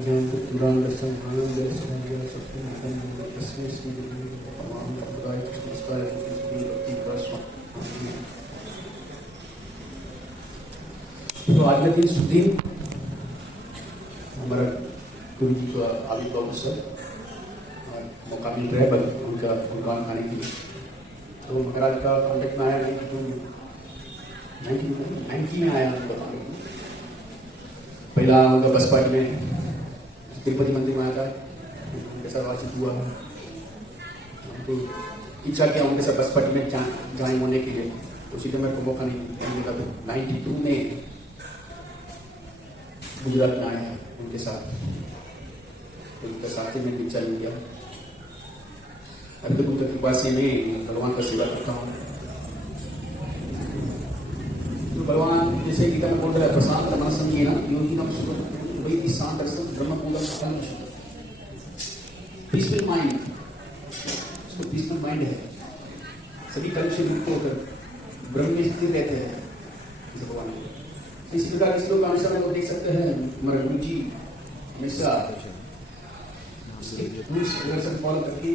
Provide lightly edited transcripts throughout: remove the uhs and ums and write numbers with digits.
तो आज के दिन सुधीर हमारा गुरु जी का आविर्भाव अवसर मौका मिल रहा है उनका गुणगान गाने के लिए। तो महाराज का कॉन्टेक्ट में आया 1990 में आया उनका कॉन्टेक्ट में। पहला उनका बस पार्टी में तिरुपति मंदिर में आया था, उनके साथ बातचीत हुआ। तो इच्छा किया उनके साथ बस पार्टी में ज्वाइन होने के लिए, तो सीधे मेरे को मौका नहीं मिला। तो 92 में गुजरात में आया उनके साथ, उनके साथ ही मैं भी चल गया। अभी तक उनके कृपा से मैं भगवान का सेवा करता हूँ। तो भगवान जैसे गीता में बोल रहा है, प्रशांत मन संगीना योगी नाम सुख वही शांत रसम ब्रह्म पूर्ण पीसफुल माइंड, उसको पीसफुल माइंड है। सभी कर्म से मुक्त होकर ब्रह्म में स्थिर रहते हैं भगवान। इस प्रकार इस लोग हमेशा में देख सकते हैं हमारे गुरु जी हमेशा फॉलो करके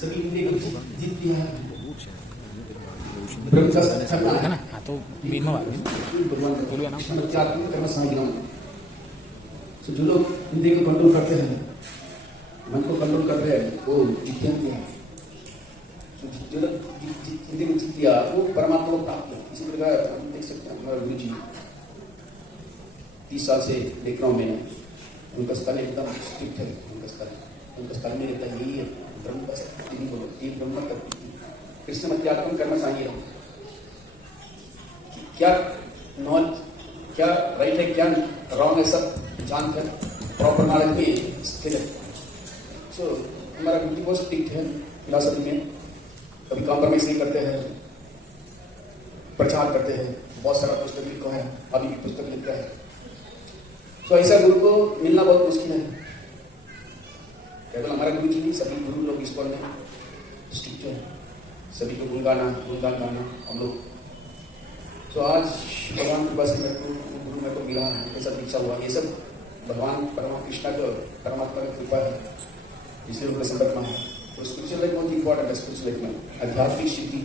सभी इंद्रिय को जीत लिया है। ब्रह्म का करना है तो भगवान का कर्म साधना। तो जो लोग इंद्रिय को कंट्रोल करते हैं, मन को कंट्रोल कर रहे हैं, वो जितेंद्र है। जो लोग इंद्रिय को जीत लिया वो परमात्मा को प्राप्त है। इसी प्रकार हम देख सकते हैं हमारे गुरु जी 30 साल से देख रहा हूँ मैंने, उनका स्थल एकदम स्ट्रिक्ट है। उनका स्थल में रहता यही है, ब्रह्म का शक्ति नहीं बोलो, ये ब्रह्म का कृष्ण मध्यात्म कर्म चाहिए। क्या नॉलेज, क्या राइट है क्या रॉन्ग है, सब जानकर प्रॉपर नॉलेज में स्थिर है। सो हमारा गुरु जी बहुत स्ट्रिक्ट है फिलॉसफी में, कभी कॉम्प्रोमाइज नहीं करते हैं, प्रचार करते हैं। बहुत सारा पुस्तक लिखा है, अभी भी पुस्तक लिख रहा है। तो ऐसा गुरु को मिलना बहुत मुश्किल है। केवल हमारा गुरु जी नहीं, सभी गुरु लोग इस पर में स्ट्रिक्ट है। सभी को गुणगान गाना हम लोग। तो आज भगवान कृपा से मेरे को गुरु मेरे को मिला, उनके साथ दीक्षा हुआ। ये सब भगवान कृष्णा का परमात्मा की कृपा है, इसलिए उनका संपर्क में है। तो स्पिरिचुअल लाइफ बहुत इंपॉर्टेंट है। स्पिरिचुअल लाइफ में आध्यात्मिक सिद्धि,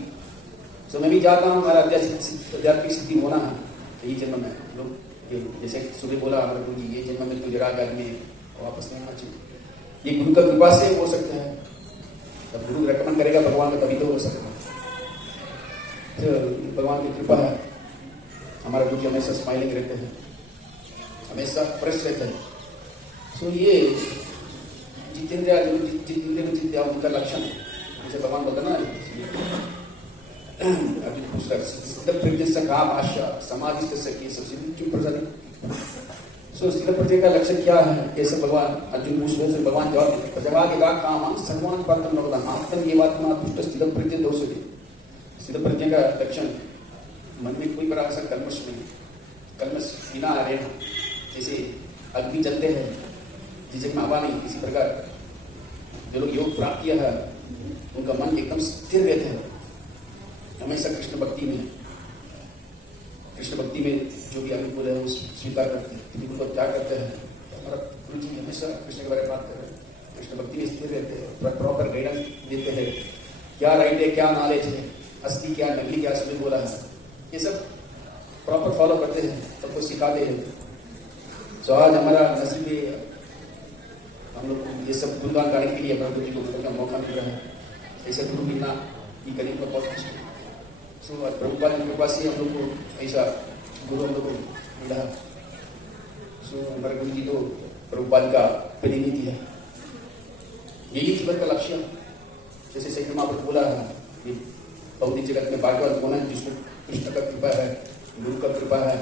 तो मैं भी चाहता हूँ हमारा आध्यात्मिक सिद्धि होना है यही जन्म में। लोग जैसे सुबह बोला हमारे गुरु जी, ये जन्म में तो जरा आदमी वापस नहीं आना चाहिए। ये गुरु का कृपा से हो सकता है। जब गुरु रेकमेंड करेगा भगवान का, तभी तो हो सकता है। तो भगवान की कृपा है। हमारा गुरु जी हमेशा स्माइलिंग रहते हैं, हमेशा फ्रेश रहते हैं। सो ये जितेंद्र उनका लक्षण है। जैसे भगवान बोलते ना, अभी पूछ रहा सिद्ध प्रज्ञ से कहा भाष्य समाधि से क्यों प्रसादी। सो सिद्ध प्रज्ञ का लक्षण क्या है, कैसे भगवान अर्जुन पूछ रहे से भगवान जवाब देते, जवाब के काम सर्वान पातम नवदान आत्म ये बात में दुष्ट स्थित प्रज्ञ दोष है। सिद्ध प्रज्ञ का लक्षण मन में कोई प्रकार से कल्मश नहीं, कल्मश बिना आ रहे हैं। जैसे अग्नि जलते हैं, जिसे में हवा नहीं, इसी प्रकार जो लोग योग प्राप्त किया है उनका मन एकदम स्थिर रहते हैं हमेशा कृष्ण भक्ति में। कृष्ण भक्ति में जो भी अनुकूल है वो स्वीकार करते हैं, किसी को त्याग करते हैं। हमारा गुरु जी हमेशा कृष्ण के बारे में बात कर रहे हैं, कृष्ण भक्ति में स्थिर रहते हैं, प्रॉपर गाइडेंस देते हैं। क्या राइट है, क्या नॉलेज है, असली क्या नकली क्या, सभी बोला है, ये सब प्रॉपर फॉलो करते हैं, सबको सिखाते हैं। तो आज हमारा नसीब हम लोग ये सब गुणगान गाने के लिए हमारे गुरु जी को का मौका मिल रहा है। ऐसा गुरु मिलना ये करीब का बहुत मुश्किल है। सो प्रभुपाद की कृपा से हम लोग को ऐसा गुरु हम लोग को मिला। सो हमारे गुरु जी तो प्रभुपाद का प्रतिनिधि है, यही जीवन का लक्ष्य। जैसे सही महाप्रभु बोला है, भौतिक जगत में भाग्यवान कौन है जिसको कृष्ण का कृपा है, गुरु का कृपा है।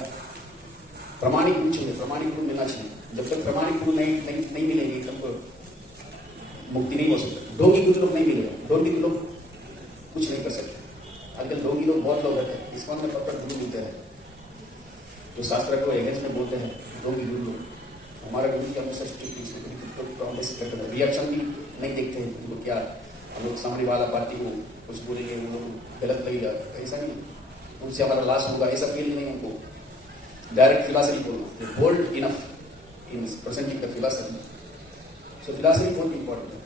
प्रमाणिक गुरु चाहिए, प्रमाणिक गुरु मिलना चाहिए। जब तक प्रमाणिक गुरु नहीं मिलेंगे तब मुक्ति नहीं हो सकती। ढोंगी गुरु लोग नहीं मिलेगा, ढोंगी लोग कुछ नहीं कर सकते। आजकल ढोंगी लोग बहुत लोग रहते हैं, इस बात में प्रॉपर गुरु मिलते हैं जो शास्त्र को अगेंस्ट में बोलते हैं, ढोंगी गुरु लोग। हमारा गुरु जी हमेशा रिएक्शन भी नहीं देखते हैं उनको, क्या हम लोग सामने वाला पार्टी को कुछ बोलेंगे वो लोग गलत लगेगा, ऐसा नहीं, उनसे हमारा लास्ट होगा, ऐसा फील नहीं उनको। डायरेक्ट फिलॉसफी बोलना, bold enough in presenting the philosophy. So philosophy बहुत इंपॉर्टेंट है.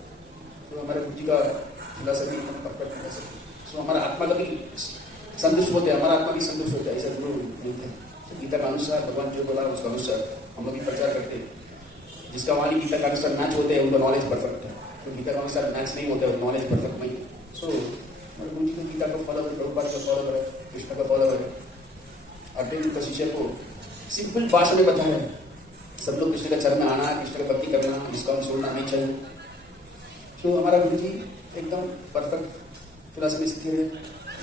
तो हमारे गुरु जी का फिलॉसफी परफेक्ट फिलॉसफी. सो हमारा आत्मा का भी संतुष्ट होते हैं, हमारा आत्मा भी संतुष्ट होता है, ऐसा गुरु मिलते हैं. तो गीता का अनुसार भगवान जो बोला उसका अनुसार हम लोग भी प्रचार करते हैं. जिसका वाणी गीता का अनुसार मैच होते हैं उनका नॉलेज परफेक्ट है. तो गीता का अनुसार मैच नहीं होता है, नॉलेज परफेक्ट नहीं है. सो हमारे गुरु जी को गीता को फॉलो करे, प्रभुपाद का फॉलो करे, कृष्ण का फॉलो करे. अर्जुन का शिष्य को सिंपल भाषा में बताया सब लोग कृष्ण के चरण में आना, कृष्ण का भक्ति करना, इसका छोड़ना नहीं चाहिए. तो हमारा गुरु जी एकदम परफेक्ट फिलॉसफी स्थिर है,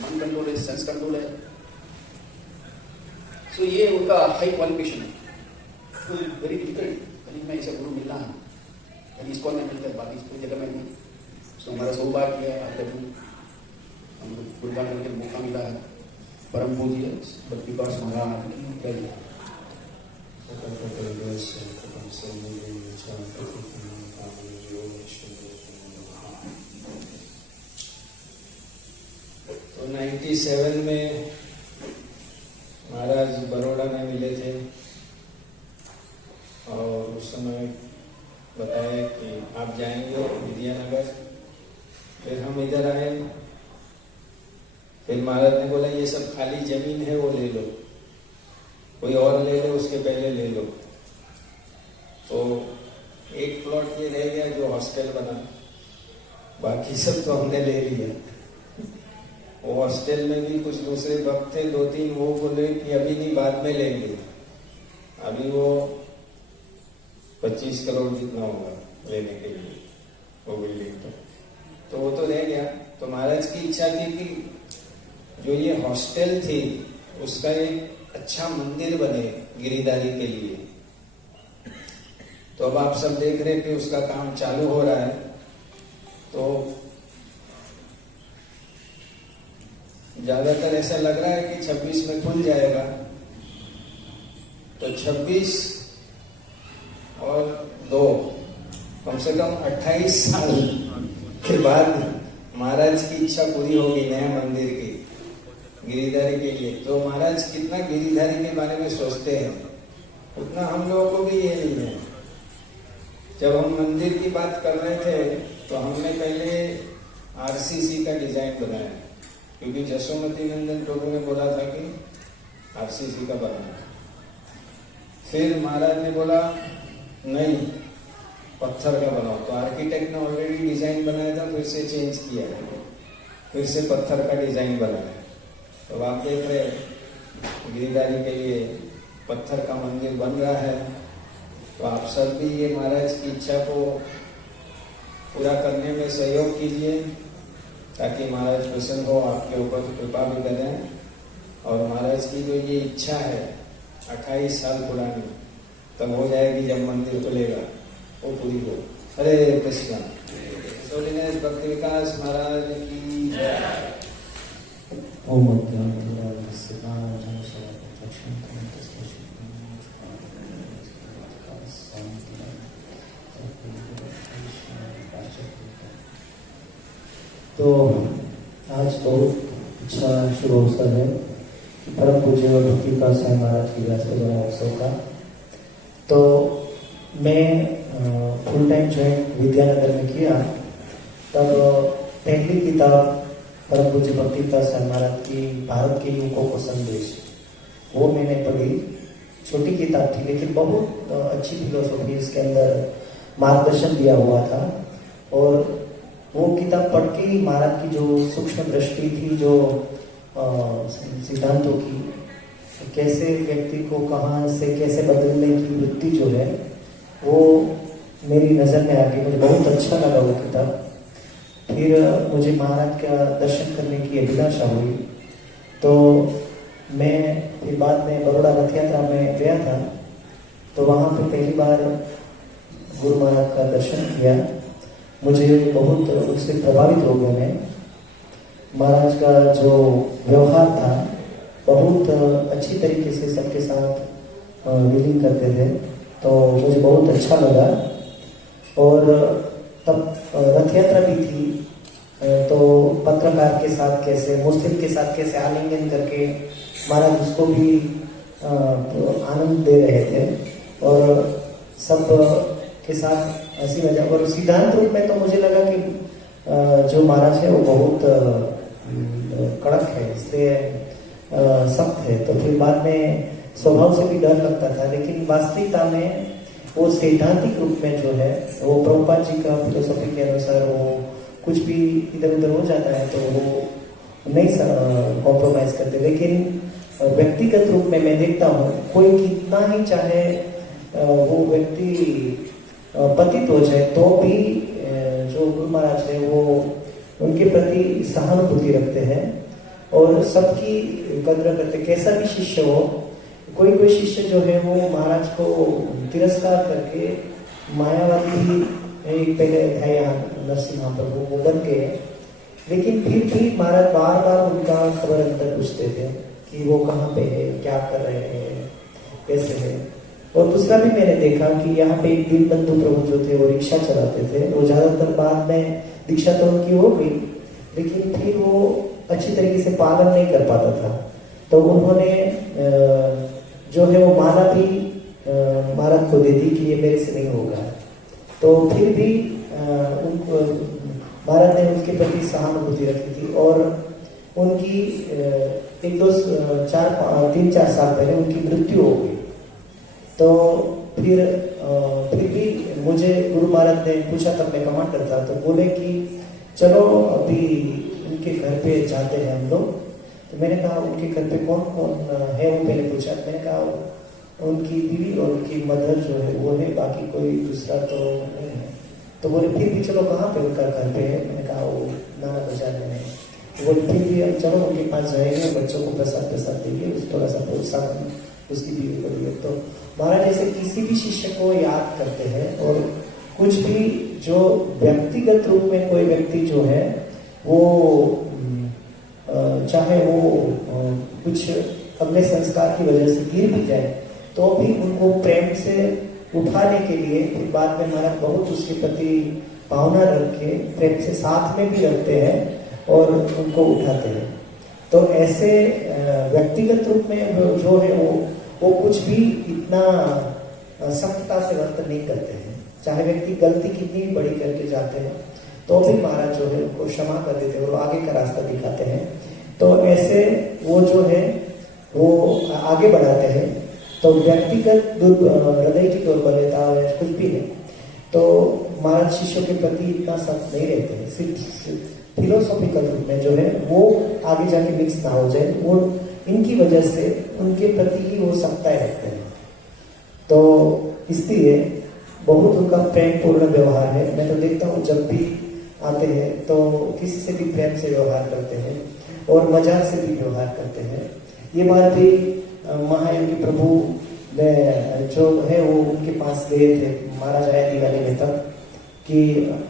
मन कंट्रोल है, सेंस कंट्रोल है. सो ये उनका हाई क्वालिफिकेशन है. तो वेरी डिफिकल्ट कहीं में ऐसा गुरु मिलना है, कहीं इसको में मिलता है, बाकी कोई जगह में नहीं. सो हमारा सौभाग्य है, आज हमको गुरुदान करने का मौका मिला है. परम पूज्य भक्ति विकास महाराज की. तो 97 में महाराज बड़ौदा में मिले थे और उस समय बताया कि आप जाएंगे विद्यानगर. फिर हम इधर आए. फिर महाराज ने बोला ये सब खाली जमीन है वो ले लो, कोई और ले लो, उसके पहले ले लो. तो एक प्लॉट ये रह गया जो हॉस्टल बना, बाकी सब तो हमने ले लिया. वो हॉस्टल में भी कुछ दूसरे भक्त थे, 2-3, वो बोले कि अभी नहीं बाद में लेंगे. अभी वो 25 करोड़ जितना होगा लेने के लिए वो बिल्डिंग. तो वो तो रह गया. तो महाराज की इच्छा थी कि जो ये हॉस्टल थी उसका एक अच्छा मंदिर बने गिरिधारी के लिए. तो अब आप सब देख रहे कि उसका काम चालू हो रहा है. तो ज्यादातर ऐसा लग रहा है कि 26 में खुल जाएगा. तो 26 और 2 कम से कम 28 साल के बाद महाराज की इच्छा पूरी होगी नया मंदिर की गिरिधारी के लिए. तो महाराज कितना गिरिधारी के बारे में सोचते हैं उतना हम लोगों को भी ये नहीं है. जब हम मंदिर की बात कर रहे थे तो हमने पहले आरसीसी का डिजाइन बनाया, क्योंकि जसोमती नंदन प्रभु ने बोला था कि आरसीसी का बनाना. फिर महाराज ने बोला नहीं पत्थर का बनाओ. तो आर्किटेक्ट ने ऑलरेडी डिजाइन बनाया था, फिर से चेंज किया, फिर से पत्थर का डिजाइन बनाया. तो आप देख रहे गिरिधारी के लिए पत्थर का मंदिर बन रहा है. तो आप सब भी ये महाराज की इच्छा को पूरा करने में सहयोग कीजिए ताकि महाराज प्रसन्न हो, आपके ऊपर कृपा भी करें. और महाराज की जो ये इच्छा है 28 साल पुरानी, तब हो जाएगी जब मंदिर खुलेगा, वो पूरी हो. हरे कृष्णा. सोलिनेस भक्ति विकास महाराज की जय. ओम तो आज बहुत अच्छा शुभ अवसर है परम पूज्य भक्ति विकास स्वामी महाराज की व्यास उत्सव का. तो मैं फुल टाइम ज्वाइन विद्यानगर में किया, तब पहली किताब परम पूज्य भक्ति विकास स्वामी महाराज की भारत के युवकों को संदेश, वो मैंने पढ़ी. छोटी किताब थी लेकिन बहुत अच्छी फिलोसॉफी इसके अंदर मार्गदर्शन दिया हुआ था. और वो किताब पढ़ के महाराज की जो सूक्ष्म दृष्टि थी, जो सिद्धांतों की, कैसे व्यक्ति को कहाँ से कैसे बदलने की वृत्ति जो है वो मेरी नज़र में आ गई. मुझे बहुत अच्छा लगा वो किताब. फिर मुझे महाराज का दर्शन करने की अभिलाषा हुई. तो मैं फिर बाद में बड़ौदा रथ यात्रा में गया था, तो वहाँ पे पहली बार गुरु महाराज का दर्शन किया. मुझे बहुत उससे प्रभावित हो गया मैं. महाराज का जो व्यवहार था बहुत अच्छी तरीके से सबके साथ डीलिंग करते थे, तो मुझे बहुत अच्छा लगा. और तब रथ यात्रा भी थी, तो पत्रकार के साथ कैसे, मुस्लिम के साथ कैसे आलिंगन करके महाराज उसको भी आनंद दे रहे थे. और सब के साथ हंसी मजाक। और सिद्धांत रूप में तो मुझे लगा कि जो महाराज है वो बहुत कड़क है, इसलिए सख्त है, तो फिर बाद में स्वभाव से भी डर लगता था। लेकिन वास्तविकता में वो सैद्धांतिक रूप में जो है वो प्रभुपाद जी का फिलोसॉफी के अनुसार वो कुछ भी इधर उधर हो जाता है तो वो नहीं कॉम्प्रोमाइज करते। लेकिन व्यक्तिगत रूप में मैं देखता हूँ कोई कितना ही चाहे वो व्यक्ति पतित हो जाए तो भी जो गुरु महाराज है वो उनके प्रति सहानुभूति रखते हैं और सबकी कदर करते। कैसा भी शिष्य हो, कोई शिष्य जो है वो महाराज को तिरस्कार करके मायावादी एक पहले था यहाँ नरसिम्हा प्रभु वो बन गए, लेकिन फिर भी महाराज बार बार उनका खबर अंतर पूछते थे कि वो कहाँ पे है, क्या कर रहे हैं, कैसे है। और दूसरा भी मैंने देखा कि यहाँ पे एक दीनबंधु प्रभु जो थे वो रिक्शा चलाते थे। वो ज्यादातर बाद में दीक्षा तो उनकी हो गई, लेकिन फिर वो अच्छी तरीके से पालन नहीं कर पाता था। तो उन्होंने जो है वो माला भी महाराज को दे दी कि ये मेरे से नहीं होगा। तो फिर भी उनको महाराज ने उसके प्रति सहानुभूति रखी थी और उनकी 3-4 साल पहले उनकी मृत्यु हो गई। तो फिर भी मुझे गुरु महाराज ने पूछा, तब मैं कमांडर था, तो बोले कि चलो अभी उनके घर पे जाते हैं हम लोग। तो मैंने कहा उनके घर पे कौन कौन है, वो पहले पूछा। मैंने कहा उनकी बीवी और उनकी मदर जो है वो है, बाकी कोई दूसरा तो नहीं है। तो बोले फिर भी चलो कहाँ पे उनका घर पे है। मैंने कहा वो नाना बाजार में है। वो फिर भी हम चलो उनके पास जाएंगे, बच्चों को प्रसाद देंगे, थोड़ा सा प्रोत्साहन उसकी बीवी को दिए। तो महाराज जैसे किसी भी शिष्य को याद करते हैं और कुछ भी जो व्यक्तिगत रूप में कोई व्यक्ति जो है वो चाहे वो कुछ अपने संस्कार की वजह से गिर भी जाए तो भी उनको प्रेम से उठाने के लिए फिर बाद में महाराज बहुत उसके प्रति भावना रख के प्रेम से साथ में भी रखते हैं और उनको उठाते हैं। तो ऐसे व्यक्तिगत रूप में जो है वो कुछ भी इतना सख्तता से वर्तन नहीं करते हैं। चाहे व्यक्ति गलती कितनी भी बड़ी करके जाते हैं तो भी महाराज जो है उनको क्षमा कर देते हैं और आगे का रास्ता दिखाते हैं। तो ऐसे वो जो है वो आगे बढ़ाते हैं। तो व्यक्तिगत हृदय की दुर्बलता या कुछ भी है तो महाराज शिष्यों के प्रति इतना सख्त नहीं रहते हैं। सिर्फ फिलोसॉफिकल रूप में जो है वो आगे जाके मिक्स ना हो जाए, वो इनकी वजह से उनके प्रति ही वो सख्ताई रखते हैं। तो इसलिए बहुत उनका प्रेम पूर्ण व्यवहार है। मैं तो देखता हूँ जब भी आते हैं तो किसी से भी प्रेम से व्यवहार करते हैं और मजाक से भी व्यवहार करते हैं। ये बात भी महायोगी प्रभु जो है वो उनके पास गए थे, महाराज आया दिवाली में तक कि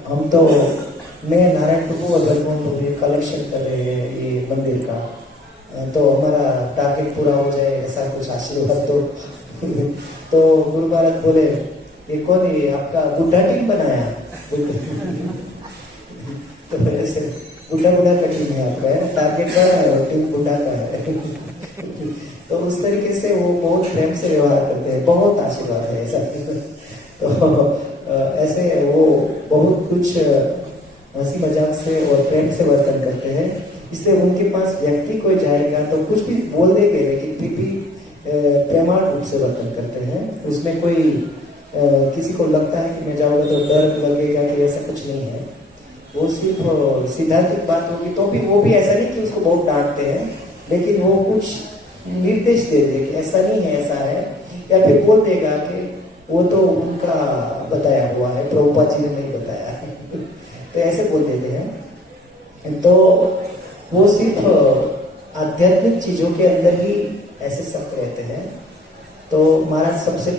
हम तो मैं नारायण प्रभु और भगवान प्रभु कलेक्शन कर रहे हैं ये मंदिर का, तो हमारा टारगेट पूरा हो जाए, ऐसा कुछ आशीर्वाद दो। तो गुरु महाराज बोले ये कौन है आपका बुढ़ा टीम बनाया? तो ऐसे बुढ़ा का टीम है आपका, है टारगेट का टीम बुढ़ा का है। तो उस तरीके से वो बहुत प्रेम से व्यवहार करते हैं, बहुत आशीर्वाद है ऐसा। तो ऐसे वो बहुत कुछ हंसी मजाक से और प्रेम से वर्तन करते हैं। इसलिए उनके पास व्यक्ति कोई जाएगा तो कुछ भी बोल देंगे लेकिन फिर भी प्रेमाण रूप से वर्तन करते हैं। उसमें कोई किसी को लगता है कि मैं जाऊंगा तो डर लगेगा कि ऐसा कुछ नहीं है। वो सिर्फ सिद्धांतिक बात होगी तो भी वो भी ऐसा नहीं कि उसको बहुत डांटते हैं, लेकिन वो कुछ निर्देश दे दे कि ऐसा नहीं है ऐसा है, या फिर बोल देगा कि वो तो उनका बताया हुआ है, प्रभुपाद जी ने नहीं बताया है। तो ऐसे बोल देते हैं। तो वो सिर्फ आध्यात्मिक चीजों के अंदर ही ऐसे सख्त रहते हैं। तो महाराज सबसे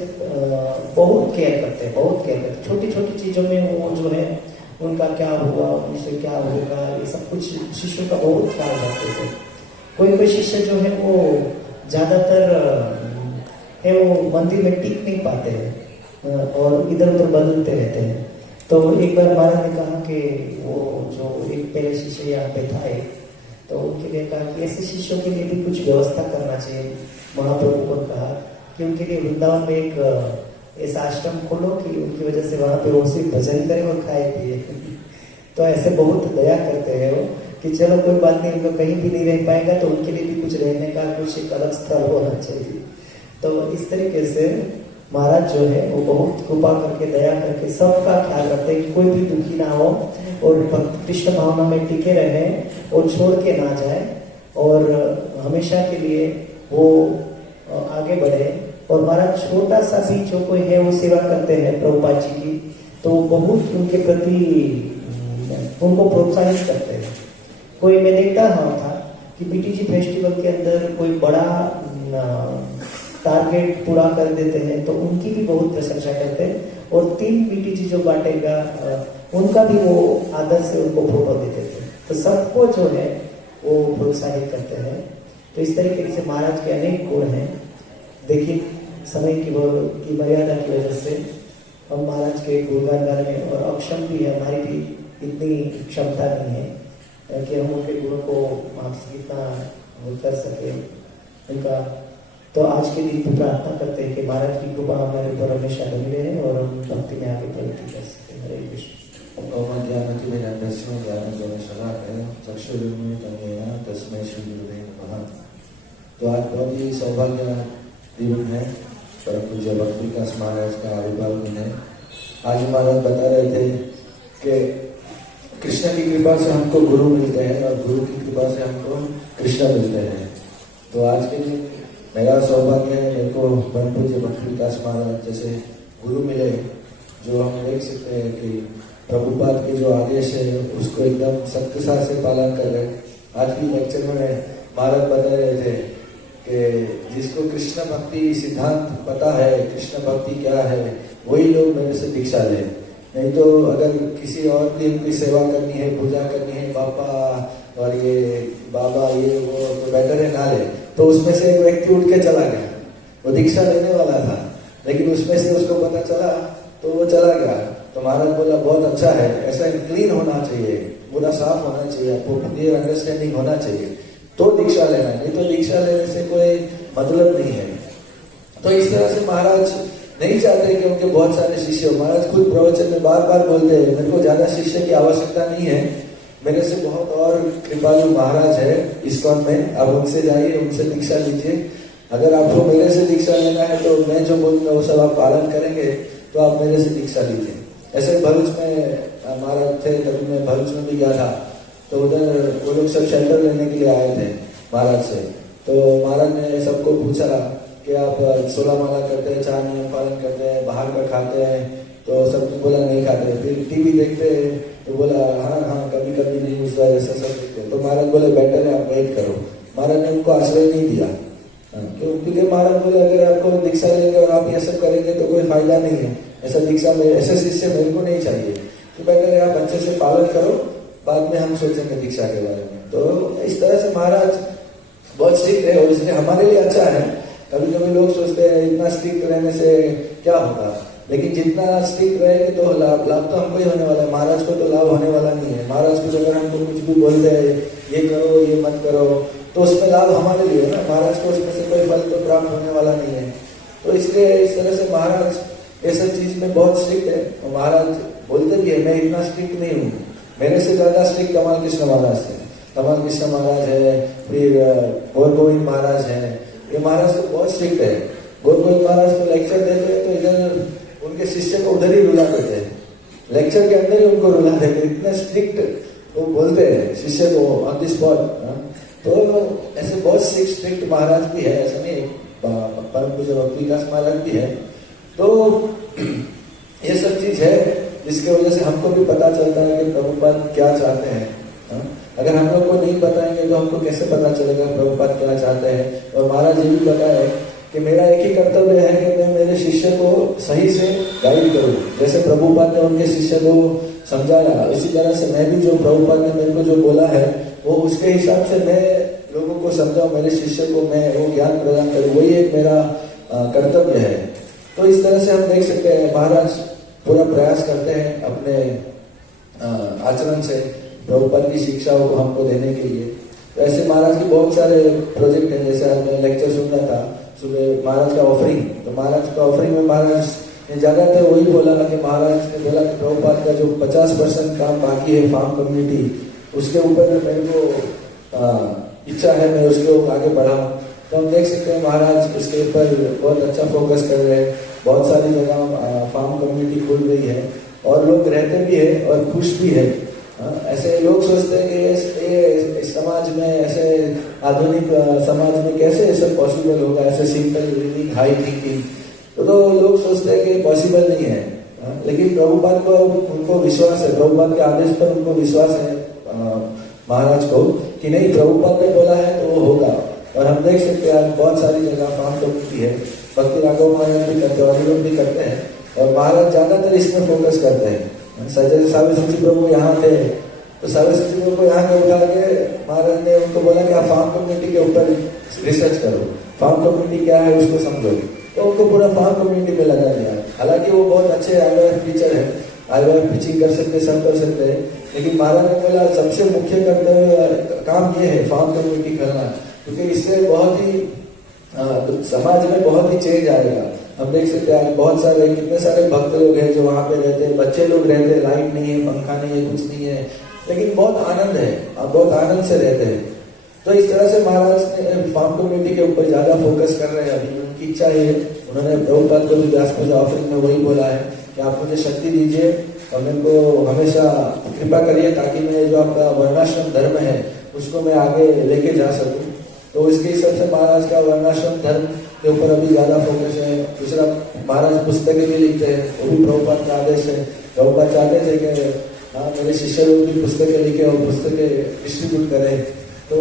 बहुत केयर करते हैं, बहुत केयर करते हैं। छोटी छोटी चीजों में वो जो है उनका क्या हुआ, उनसे क्या होगा, ये सब कुछ शिष्यों का बहुत ख्याल रखते थे। कोई शिष्य जो है वो ज्यादातर है वो मंदिर में टिक नहीं पाते हैं और इधर उधर बदलते रहते हैं। तो एक बार महाराज ने कहा कि वो जो एक पहले शिष्य यहाँ पे था तो उनके लिए कहा कि ऐसे शिष्यों के लिए भी कुछ व्यवस्था करना चाहिए। महाप्रभु को कहा कि उनके लिए वृंदावन में एक ऐसा आश्रम खोलो कि उनकी वजह से वहाँ पे वो सिर्फ भजन करें और खाए पिए। तो ऐसे बहुत दया करते हैं वो कि चलो कोई बात नहीं, उनको कहीं भी नहीं रह पाएगा तो उनके लिए भी कुछ रहने का कुछ एक अलग स्थल होना चाहिए। तो इस तरीके से महाराज जो है वो बहुत कृपा करके दया करके सबका ख्याल रखते हैं कि कोई भी दुखी ना हो और कृष्ण भावना में टिके रहे और छोड़ के ना जाए और हमेशा के लिए वो आगे बढ़े। और महाराज छोटा सा भी जो कोई है वो सेवा करते हैं प्रभुपाद जी की, तो बहुत उनके प्रति उनको प्रोत्साहित करते हैं। कोई मैं देखता हुआ था कि बीटीजी फेस्टिवल के अंदर कोई बड़ा टारगेट पूरा कर देते हैं तो उनकी भी बहुत प्रशंसा करते हैं और 3 बीटीजी जो बांटेगा उनका भी वो आदर से उनको फोटो देते थे। तो सबको जो है वो प्रोत्साहित करते हैं। तो इस तरीके से महाराज के अनेक गुण हैं। देखिए समय की मर्यादा की वजह से हम महाराज के गुणगान गाने में और अक्षम भी है, हमारी भी इतनी क्षमता नहीं है कि हम उनके गुणों को आपसे इतना कर सके उनका। तो आज के दिन भी प्रार्थना करते हैं कि महाराज की कृपा हमारे ऊपर हमेशा बनी रहे और हम भक्ति में आगे प्रगति कर सके। हरे कृष्ण। तस्मै श्री गुरुदेव नमः। तो आज बहुत ही सौभाग्य दिन है, परम पूज्य भक्ति विकास महाराज का आविर्भाव दिन है। आज महाराज बता रहे थे कि कृष्ण की कृपा से हमको गुरु मिलते हैं और गुरु की कृपा से हमको कृष्ण मिलते हैं। तो आज के दिन मेरा सौभाग्य है, मेरे को परम पूज्य भक्ति विकास महाराज जैसे गुरु मिले, जो हम देख सकते हैं कि प्रभुपाद के जो आदेश है उसको एकदम सख्तता से पालन कर रहे हैं। आज की लेक्चर में महाराज बता रहे थे कि जिसको कृष्ण भक्ति सिद्धांत पता है, कृष्ण भक्ति क्या है, वही लोग मेरे से दीक्षा ले। नहीं तो अगर किसी और की उनकी सेवा करनी है, पूजा करनी है, पापा और ये बाबा ये वो, तो बेटर है ना ले। तो उसमें से एक व्यक्ति उठ के चला गया, वो दीक्षा लेने वाला था, लेकिन उसमें से उसको पता चला तो वो चला गया। तो महाराज बोला बहुत अच्छा है, ऐसा क्लीन होना चाहिए, पूरा साफ होना चाहिए, आपको क्लियर अंडरस्टैंडिंग होना चाहिए तो दीक्षा लेना, नहीं तो दीक्षा लेने से कोई मतलब नहीं है। तो इस तरह से महाराज नहीं चाहते कि उनके बहुत सारे शिष्य हो। महाराज खुद प्रवचन में बार बार बोलते हैं मेरे को ज्यादा शिष्य की आवश्यकता नहीं है, मेरे से बहुत और कृपालु महाराज है इस्कॉन में, आप उनसे जाइए, उनसे दीक्षा लीजिए। अगर आपको मेरे से दीक्षा लेना है तो मैं जो बोलूंगा वो सब आप पालन करेंगे तो आप मेरे से दीक्षा लीजिए। ऐसे भरूच में महाराज थे, तभी मैं भरूच में भी गया था, तो उधर वो लोग सब शेल्टर लेने के लिए आए थे महाराज से। तो महाराज ने सबको पूछा कि आप 16 माला करते हैं, 4 नियम पालन करते हैं, बाहर का खाते हैं, तो सबने बोला नहीं खाते। फिर टीवी देखते हैं तो बोला हाँ कभी कभी नहीं, उस वजह से सब देखते। तो महाराज बोले बेटर है आप वेट करो। महाराज ने उनको आश्रय नहीं दिया, क्योंकि महाराज बोले अगर आपको दीक्षा लेंगे और आप ये सब करेंगे तो कोई फायदा नहीं है, ऐसा दीक्षा ऐसे शिष्य मेरे को नहीं चाहिए, तो बेटर है आप अच्छे से पालन करो, बाद में हम सोचेंगे दीक्षा के बारे में। तो इस तरह से महाराज बहुत स्ट्रिक्ट है और इसलिए हमारे लिए अच्छा है। कभी कभी लोग सोचते हैं इतना स्ट्रिक्ट रहने से क्या होगा, लेकिन जितना स्ट्रिक्ट रहेंगे तो लाभ तो हमको ही होने वाला है, महाराज को तो लाभ होने वाला नहीं है। महाराज को अगर हमको कुछ भी बोलते हैं ये करो ये मत करो तो उसमें लाभ हमारे लिए है ना, महाराज को उसमें से कोई फल तो प्राप्त होने वाला नहीं है। तो इसलिए इस तरह से महाराज ऐसा चीज में बहुत स्ट्रिक्ट है। और महाराज बोलते भी है मैं इतना स्ट्रिक्ट नहीं हूँ, मेरे से ज्यादा स्ट्रिक्ट कमाल कृष्ण महाराज है। कमाल कृष्ण महाराज है, फिर गौर गोविंद महाराज है, ये महाराज तो बहुत स्ट्रिक्ट है। गौर गोविंद महाराज को लेक्चर देते हैं तो इधर उनके शिष्य को उधर ही रुला देते हैं, लेक्चर के अंदर ही उनको रुला देते, इतना स्ट्रिक्ट वो बोलते हैं शिष्य को ऑन द स्पॉट। तो ऐसे बहुत स्ट्रिक्ट महाराज भी है, ऐसा नहीं परम पूज्य भक्ति विकास महाराज भी है। तो ये सब चीज है जिसके वजह से हमको भी पता चलता है कि प्रभुपाद क्या चाहते हैं। अगर हम लोग को नहीं बताएंगे तो हमको कैसे पता चलेगा प्रभुपाद क्या चाहते हैं। और महाराज ये भी पता है कि मेरा एक ही कर्तव्य है कि मैं मेरे शिष्य को सही से गाइड करूं, जैसे प्रभुपाद ने उनके शिष्य को समझाया इसी तरह से मैं भी जो प्रभुपाद ने मेरे को जो बोला है वो उसके हिसाब से मैं लोगों को समझाऊं, मेरे शिष्य को मैं वो ज्ञान प्रदान करूं, वही एक मेरा कर्तव्य है। तो इस तरह से हम देख सकते हैं महाराज पूरा प्रयास करते हैं अपने आचरण से प्रभुपाद की शिक्षाओं को हमको देने के लिए। तो ऐसे महाराज के बहुत सारे प्रोजेक्ट हैं, जैसे हमने लेक्चर सुन रहा था सुबह महाराज का ऑफरिंग, तो महाराज का ऑफरिंग में महाराज ने ज्यादातर वही बोला कि महाराज ने बोला कि प्रभुपाद का जो 50% काम बाकी है फार्म कम्युनिटी, उसके ऊपर मेरे को इच्छा है मैं उसके ऊपर आगे बढ़ाऊं। तो हम देख सकते हैं महाराज इसके ऊपर बहुत अच्छा फोकस कर रहे हैं। बहुत सारी जगह फार्म कम्युनिटी खुल रही है और लोग रहते भी है और खुश भी है। ऐसे लोग सोचते हैं कि ये समाज में, ऐसे आधुनिक समाज में कैसे ये सब पॉसिबल होगा, ऐसे सिंपल लिविंग, हाई थिंकिंग। तो लोग सोचते हैं कि पॉसिबल नहीं है, लेकिन प्रभुपाद को उनको विश्वास है, प्रभुपाद के आदेश पर उनको विश्वास है महाराज को कि नहीं, प्रभुपाद ने बोला है तो वो होगा। और हम देख सकते हैं आज बहुत सारी जगह फार्म कम्युनिटी है, भक्ति राघव महाराज भी करते हैं और लोग भी करते हैं, और महाराज ज्यादातर इसमें फोकस करते हैं। जैसे सावित्री प्रभु यहाँ थे तो सावित्री प्रभु को यहाँ के उठा के महाराज ने उनको बोला कि आप फार्म कम्युनिटी के ऊपर रिसर्च करो, फार्म कम्युनिटी क्या है उसको समझो। तो उनको पूरा फार्म कम्युनिटी में लगा दिया। हालांकि वो बहुत अच्छे IVF टीचर है, IVF टीचिंग कर सकते, सब कर सकते हैं, लेकिन महाराज ने बोला सबसे मुख्य कर्तव्य काम ये है फार्म कम्युनिटी करना, क्योंकि इससे बहुत ही समाज में बहुत ही चेंज आएगा। हम देख सकते हैं आज बहुत सारे कितने सारे भक्त लोग हैं जो वहाँ पे रहते हैं, बच्चे लोग रहते हैं, लाइट नहीं है, पंखा नहीं है, कुछ नहीं है, लेकिन बहुत आनंद है, आप बहुत आनंद से रहते हैं। तो इस तरह से महाराज ने फार्म कम्युनिटी के ऊपर ज्यादा फोकस कर रहे हैं। अभी उनकी इच्छा है, उन्होंने प्रभुपाद को भी व्यास पूजा ऑफरिंग में वही बोला है कि आप मुझे शक्ति दीजिए और मेरे को हमेशा कृपा करिए ताकि मैं जो आपका वर्णाश्रम धर्म है उसको मैं आगे लेके जा सकूं। तो इसके हिसाब से महाराज का वर्णाश्रम धर्म के ऊपर अभी ज्यादा फोकस है। दूसरा, महाराज पुस्तकें भी लिखते हैं, वो भी प्रभुपाद का आदेश है। प्रभुपाद चाहते थे कि मेरे शिष्य लोग भी पुस्तकें लिखे और पुस्तकें डिस्ट्रीब्यूट करें, तो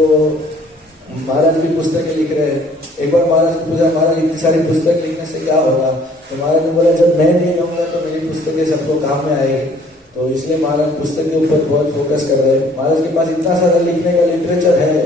महाराज भी पुस्तकें लिख रहे हैं। एक बार महाराज को पूछा, महाराज इतनी सारी पुस्तक लिखने से क्या होगा? तो महाराज ने बोला जब मैं नहीं रहूंगा तो मेरी पुस्तकें सबको काम में आएगी। तो इसलिए महाराज पुस्तक के ऊपर बहुत फोकस कर रहे हैं। महाराज के पास इतना सारा लिखने का लिटरेचर है,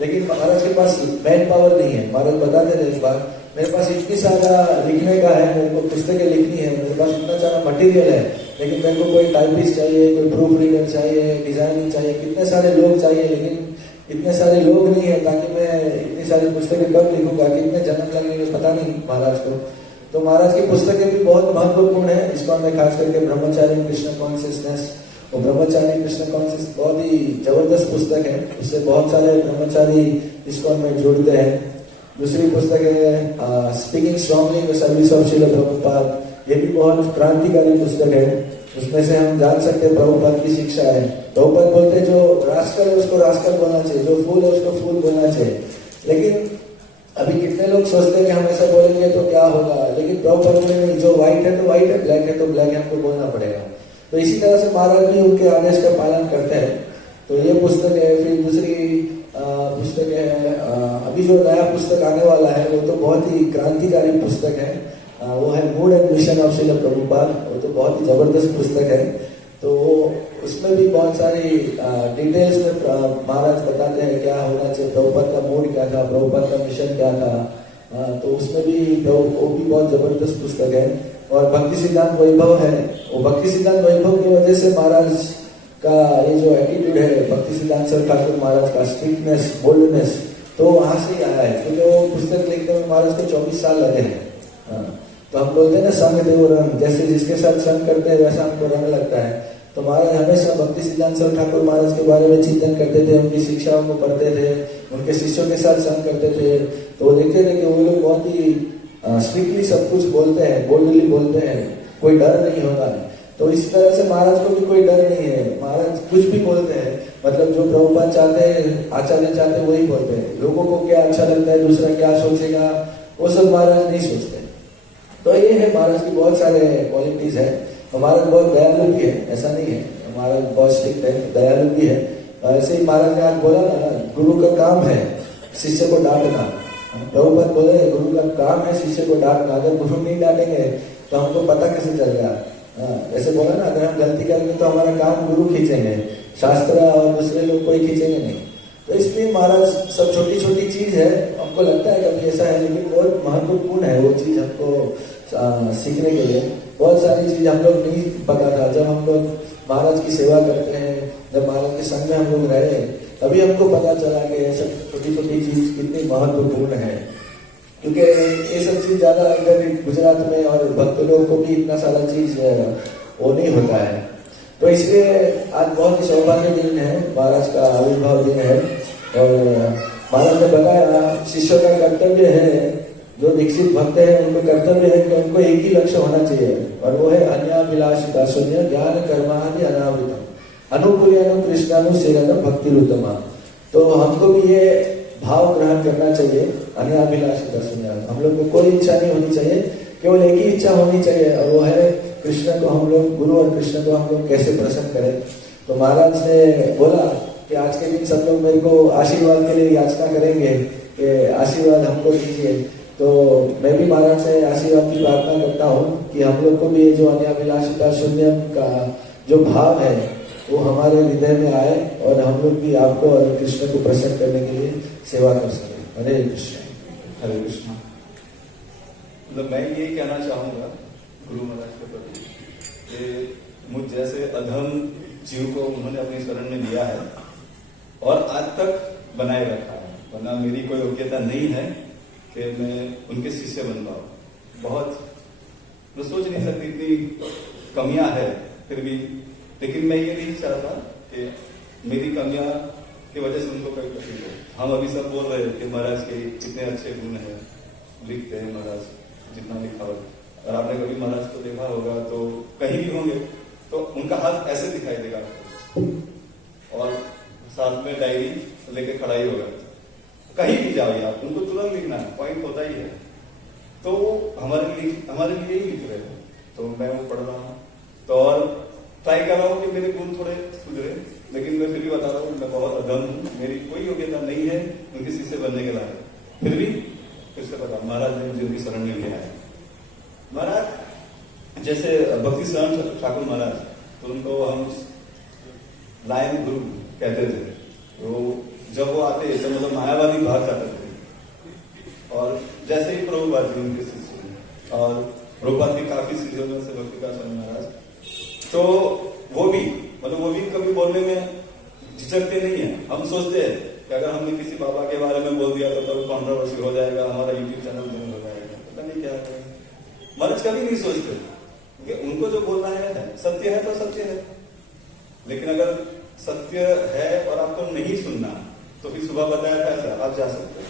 लेकिन महाराज के पास मैन पावर नहीं है। महाराज बताते थे एक बार, मेरे पास इतनी सारा लिखने का है, मेरे को पुस्तकें लिखनी है, मेरे पास इतना सारा मटेरियल है, लेकिन मेरे को कोई टाइपिस्ट चाहिए, कोई प्रूफ रीडर चाहिए, डिजाइनिंग चाहिए, कितने सारे लोग चाहिए, लेकिन इतने सारे लोग नहीं है ताकि मैं इतनी सारी पुस्तकें कब लिखूंगा, कितने जन्म लगेंगे पता नहीं महाराज को। तो महाराज की पुस्तकें भी बहुत महत्वपूर्ण है। इसको हमें खास करके ब्रह्मचारी कृष्ण कॉन्शियसनेस, और ब्रह्मचारी कृष्ण कॉन्शियस बहुत ही जबरदस्त पुस्तक है, उससे बहुत सारे ब्रह्मचारी इसको हमें जोड़ते हैं। दूसरी पुस्तक है speaking strongly in the service of Srila Prabhupada, ये भी बहुत क्रांतिकारी पुस्तक है। उसमें से हम जान सकते हैं प्रभुपाद की शिक्षा है। प्रभुपाद बोलते हैं जो रास्कल है उसको रास्कल बोलना चाहिए, जो फूल है उसको फूल बोलना चाहिए। लेकिन अभी कितने लोग सोचते हैं कि हम ऐसा बोलेंगे तो क्या होगा, लेकिन प्रभुपाद बोलते हैं जो व्हाइट है तो व्हाइट है, ब्लैक है तो ब्लैक है, हमको बोलना पड़ेगा। तो इसी तरह से महाराज भी उनके आदेश का पालन करते हैं। तो ये पुस्तक है। फिर दूसरी पुस्तक है, अभी जो नया पुस्तक आने वाला है वो तो बहुत ही क्रांतिकारी पुस्तक है, वो है mood and mission of Srila Prabhupada. वो तो बहुत ही जबरदस्त पुस्तक है। तो उसमें भी बहुत सारी डिटेल्स में महाराज बताते हैं क्या होना चाहिए, प्रभुपाद का मूड क्या था, प्रभुपाद का मिशन क्या था। तो उसमें भी वो भी बहुत जबरदस्त पुस्तक है। और भक्ति सिद्धांत वैभव है, वो भक्ति सिद्धांत वैभव की वजह से महाराज का ये जो एटीट्यूड है, भक्ति सिद्धांत सर ठाकुर महाराज का स्ट्रिक्टनेस, बोल्डनेस, तो वहां से ही आया है। क्योंकि वो पुस्तक लिखते हुए महाराज को 24 साल लगे हैं। तो हम बोलते हैं ना संग देव रंग, जैसे जिसके साथ संग करते हैं वैसा हमको रंग लगता है। तो महाराज हमेशा भक्ति सिद्धांत सर ठाकुर महाराज के बारे में चिंतन करते थे, उनकी शिक्षाओं को पढ़ते थे, उनके शिष्यों के साथ संग करते थे। तो वो देखते थे कि वो लोग बहुत ही स्ट्रिक्टली सब कुछ बोलते हैं, बोल्डली बोलते हैं, कोई डर नहीं होता है। तो इस तरह से महाराज को भी कोई डर नहीं है, महाराज कुछ भी बोलते हैं, मतलब जो प्रभुपाद चाहते हैं, आचार्य चाहते हैं वही बोलते हैं। लोगों को क्या अच्छा लगता है, दूसरा क्या सोचेगा, वो सब महाराज नहीं सोचते। तो ये है महाराज की बहुत सारे क्वालिटीज है। महाराज बहुत दयालु भी है, ऐसा नहीं है, महाराज बहुत स्ट्रिक्ट है, दयालु भी है। ऐसे ही महाराज ने आज बोला ना, गुरु का काम है शिष्य को डांटना। प्रभुपाद बोले गुरु का काम है शिष्य को डांटना, अगर गुरु नहीं डांटेंगे तो हमको पता कैसे चलेगा। ऐसे बोला ना, अगर हम गलती करेंगे तो हमारा काम गुरु खींचेंगे, शास्त्र और दूसरे लोग कोई खींचेंगे नहीं। तो इसलिए महाराज सब छोटी छोटी चीज है, हमको लगता है कभी ऐसा है, लेकिन बहुत महत्वपूर्ण है वो चीज हमको सीखने के लिए। बहुत सारी चीज हम लोग नहीं पता था, जब हम लोग महाराज की सेवा करते हैं, जब महाराज के संग में हम लोग रहे, तभी हमको पता चला कि ऐसा छोटी छोटी चीज कितनी महत्वपूर्ण है। क्योंकि ये सब चीज ज्यादा इधर गुजरात में और भक्त लोगों को भी इतना सारा चीज वो नहीं होता है। तो इसलिए आज बहुत ही सौभाग्य दिन है, महाराज का आविर्भाव दिन है। और महाराज ने बताया शिष्यों का कर्तव्य है, जो दीक्षित भक्त है उनको कर्तव्य है कि उनको एक ही लक्ष्य होना चाहिए, और वो है अन्याभिलाषिता शून्य ज्ञान कर्मादि अनावृतम अनुकूल्यानु कृष्णानु सेवनम भक्ति उत्तमा। तो हमको भी ये भाव ग्रहण करना चाहिए, अन्याभिलाषिता शून्य। हम लोग को कोई इच्छा नहीं होनी चाहिए, केवल एक ही इच्छा होनी चाहिए, और वो है कृष्ण को हम लोग, गुरु और कृष्ण को हम लोग कैसे प्रसन्न करें। तो महाराज ने बोला कि आज के दिन सब लोग मेरे को आशीर्वाद के लिए याचना करेंगे कि आशीर्वाद हमको दीजिए। तो मैं भी महाराज से आशीर्वाद की प्रार्थना करता हूँ कि हम लोग को भी ये जो अन्याभिलाषिता शून्य का जो भाव है वो हमारे हृदय में आए, और हम लोग भी आपको और कृष्ण को प्रसन्न करने के लिए सेवा कर सकें। हरे कृष्ण। हरे कृष्ण। मतलब मैं यही कहना चाहूंगा गुरु महाराज के प्रति कि मुझ जैसे अधम जीव को उन्होंने अपनी शरण में लिया है और आज तक बनाए रखा है, वरना मेरी कोई योग्यता नहीं है कि मैं उनके शिष्य बन पाऊं। बहुत मैं सोच नहीं सकती इतनी कमियां है फिर भी, लेकिन मैं ये नहीं चाहता कि मेरी कमियां की वजह से उनको कोई तकलीफ हो। हम अभी सब बोल रहे हैं कि महाराज के कितने अच्छे गुण हैं, लिखते हैं महाराज जितना लिखा हो, और आपने कभी महाराज को देखा होगा तो कहीं भी होंगे तो उनका हाथ ऐसे दिखाई देगा और साथ में डायरी लेके खड़ा ही होगा। कहीं भी जाओ आप उनको तुरंत लिखना है, पॉइंट होता ही है। तो हमारे लिए ही लिख रहे हैं, तो मैं वो पढ़ रहा हूँ तो और ट्राई कर रहा हूँ कि मेरे गुण थोड़े सुधरे, लेकिन मैं फिर भी बता रहा हूँ मैं बहुत अधम हूँ, मेरी कोई योग्यता नहीं है उनके शिष्य बनने के लायक। फिर भी फिर से बता, महाराज ने मुझे उनकी शरण में लिया है। महाराज जैसे भक्ति शरण ठाकुर महाराज, तो उनको हम लायन गुरु कहते थे। तो जब वो आते तो मतलब मायावादी भाग जाते थे, और जैसे ही प्रभुपाद जी उनके शिष्य और प्रभुपाद के काफी शिष्यों में से भक्ति का शरण महाराज, तो वो भी कभी बोलने में झिझकते नहीं है। हम सोचते हैं कि अगर हमने किसी बाबा के बारे में बोल दिया तो तब कंट्रोवर्सी हो जाएगा, हमारा यूट्यूब चैनल बंद हो जाएगा, पता नहीं क्या करेंगे। महाराज कभी नहीं सोचते कि उनको जो बोलना है सत्य है तो सत्य है, लेकिन अगर सत्य है और आपको नहीं सुनना तो फिर सुबह बताया था ऐसा आप जा सकते हैं,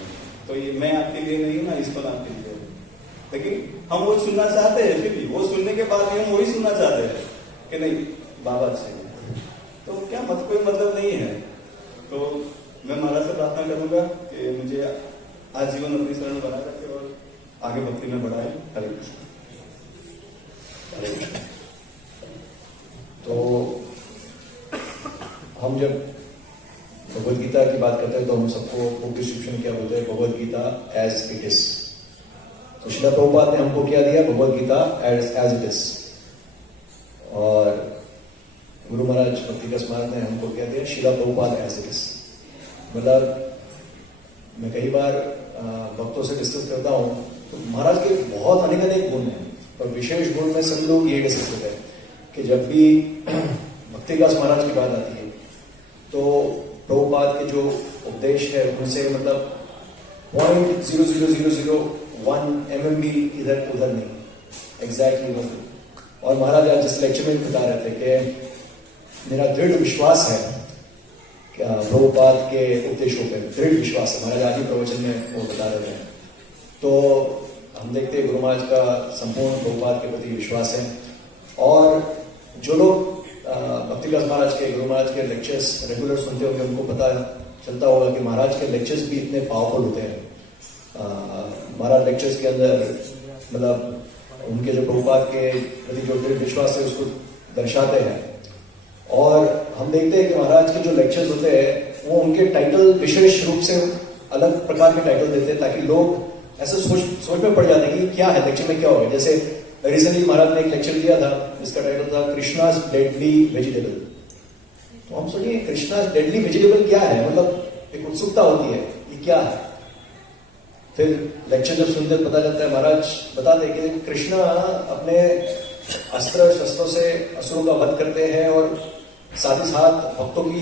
तो ये मैं आपके लिए नहीं ना, इसको ना आपके लिए। लेकिन हम वो सुनना चाहते हैं, फिर भी वो सुनने के बाद भी हम वही सुनना चाहते हैं कि नहीं बाबा अच्छे हैं, तो क्या कोई मतलब नहीं है। तो मैं महाराज से प्रार्थना करूंगा कि मुझे आजीवन अपनी शरण बना रखे और आगे भक्ति में बढ़ाए। हरे कृष्ण। तो हम जब भगवद गीता की बात करते हैं तो हम सबको बुक डिस्क्रिप्शन क्या बोलते हैं, Bhagavad Gita as it is. तो श्रील प्रभुपाद ने हमको क्या दिया, Bhagavad Gita as it is. और गुरु महाराज भक्ति का स्मारक ने हमको क्या दिया, Srila Prabhupada as it is. मतलब मैं कई बार भक्तों से डिस्कस करता हूँ तो महाराज के बहुत अनेक गुण हैं, और विशेष गुण में सब लोग ये डिस्कस करते हैं कि जब भी भक्ति का महाराज की बात आती है तो प्रभुपाद के जो उपदेश है उनसे मतलब 0.00001 mm भी इधर उधर नहीं, एग्जैक्टली मतलब। और महाराज आज जिस लेक्चर में बता रहे थे कि मेरा दृढ़ विश्वास है प्रभुपाद के उपदेशों पे, दृढ़ विश्वास है। महाराज आज ही प्रवचन में वो बता रहे हैं। तो हम देखते हैं गुरु महाराज का संपूर्ण प्रभुपाद के प्रति विश्वास है। और जो लोग भक्तिदास महाराज के, गुरु महाराज के लेक्चर्स रेगुलर सुनते होंगे उनको पता चलता होगा कि महाराज के लेक्चर्स भी इतने पावरफुल होते हैं। महाराज लेक्चर्स के अंदर मतलब उनके जो प्रभुपाद के प्रति जो दृढ़ विश्वास है उसको दर्शाते हैं। और हम देखते हैं कि महाराज के जो लेक्चर्स होते हैं वो उनके टाइटल विशेष रूप से अलग प्रकार के टाइटल देते हैं, ताकि लोग ऐसे सोच में पड़ जाते हैं कि क्या है लेक्चर में क्या होगा। जैसे रिसेंटली महाराज ने एक लेक्चर दिया था जिसका टाइटल था कृष्णाज डेडली वेजिटेबल। तो हम सोचिए कृष्णाज डेडली वेजिटेबल क्या है, मतलब एक उत्सुकता होती है ये क्या है। फिर लेक्चर जब सुनते पता चलता है महाराज बताते कि कृष्णा अपने अस्त्र शस्त्रों से असुरों का वध करते हैं और साथ ही साथ भक्तों की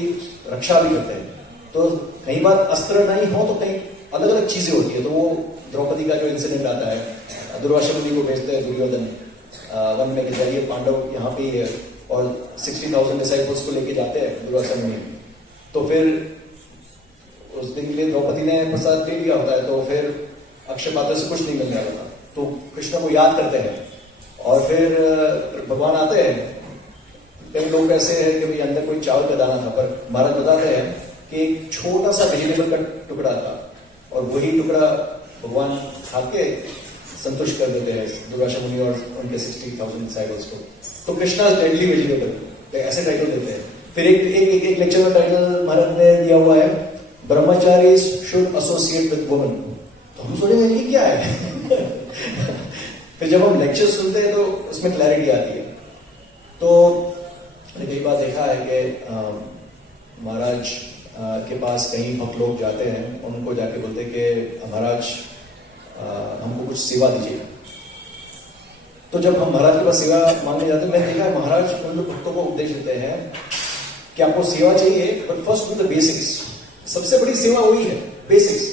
रक्षा भी करते हैं। तो कई बार अस्त्र नहीं हो तो कई अलग अलग चीजें होती है, तो वो द्रौपदी का जो इंसिडेंट आता है, दुर्वासा मुनि को भेजते हैं दुर्योधन वन में के जरिए, पांडव यहाँ पे ही है और 60,000 डिसाइपल्स को लेके जाते हैं दुर्वासा मुनि। तो फिर उस दिन के लिए द्रौपदी ने प्रसाद दे दिया होता है, तो फिर अक्षय पात्र से कुछ नहीं मिलने वाला था, तो कृष्ण को याद करते हैं और फिर भगवान आते हैं। कई लोग ऐसे हैं कि भाई अंदर कोई चावल का दाना था, पर महाराज बताते हैं कि एक छोटा सा वेजिटेबल का टुकड़ा था और वही टुकड़ा भगवान खा के संतुष्ट कर देते हैं दुर्वासा मुनि और उनके 60,000 डिसाइपल्स को। तो कृष्णा डेडली वेजिटेबल, ऐसे टाइटल देते हैं। फिर एक लेक्चर में टाइटल महाराज ने दिया हुआ है, ब्रह्मचारी शुड एसोसिएट विद वुमेन। तो हम सोचेंगे ये क्या है फिर जब हम लेक्चर सुनते हैं तो उसमें क्लैरिटी आती है। तो मैंने कई बार देखा है कि महाराज के पास कई भक्त लोग जाते हैं, उनको जाके बोलते हैं कि महाराज हमको कुछ सेवा दीजिएगा। तो जब हम महाराज के पास सेवा मांगने जाते हैं, मैंने देखा है महाराज उन लोग भक्तों को उपदेश देते हैं कि आपको सेवा चाहिए, but first do the basics. सबसे बड़ी सेवा वही है, बेसिक्स।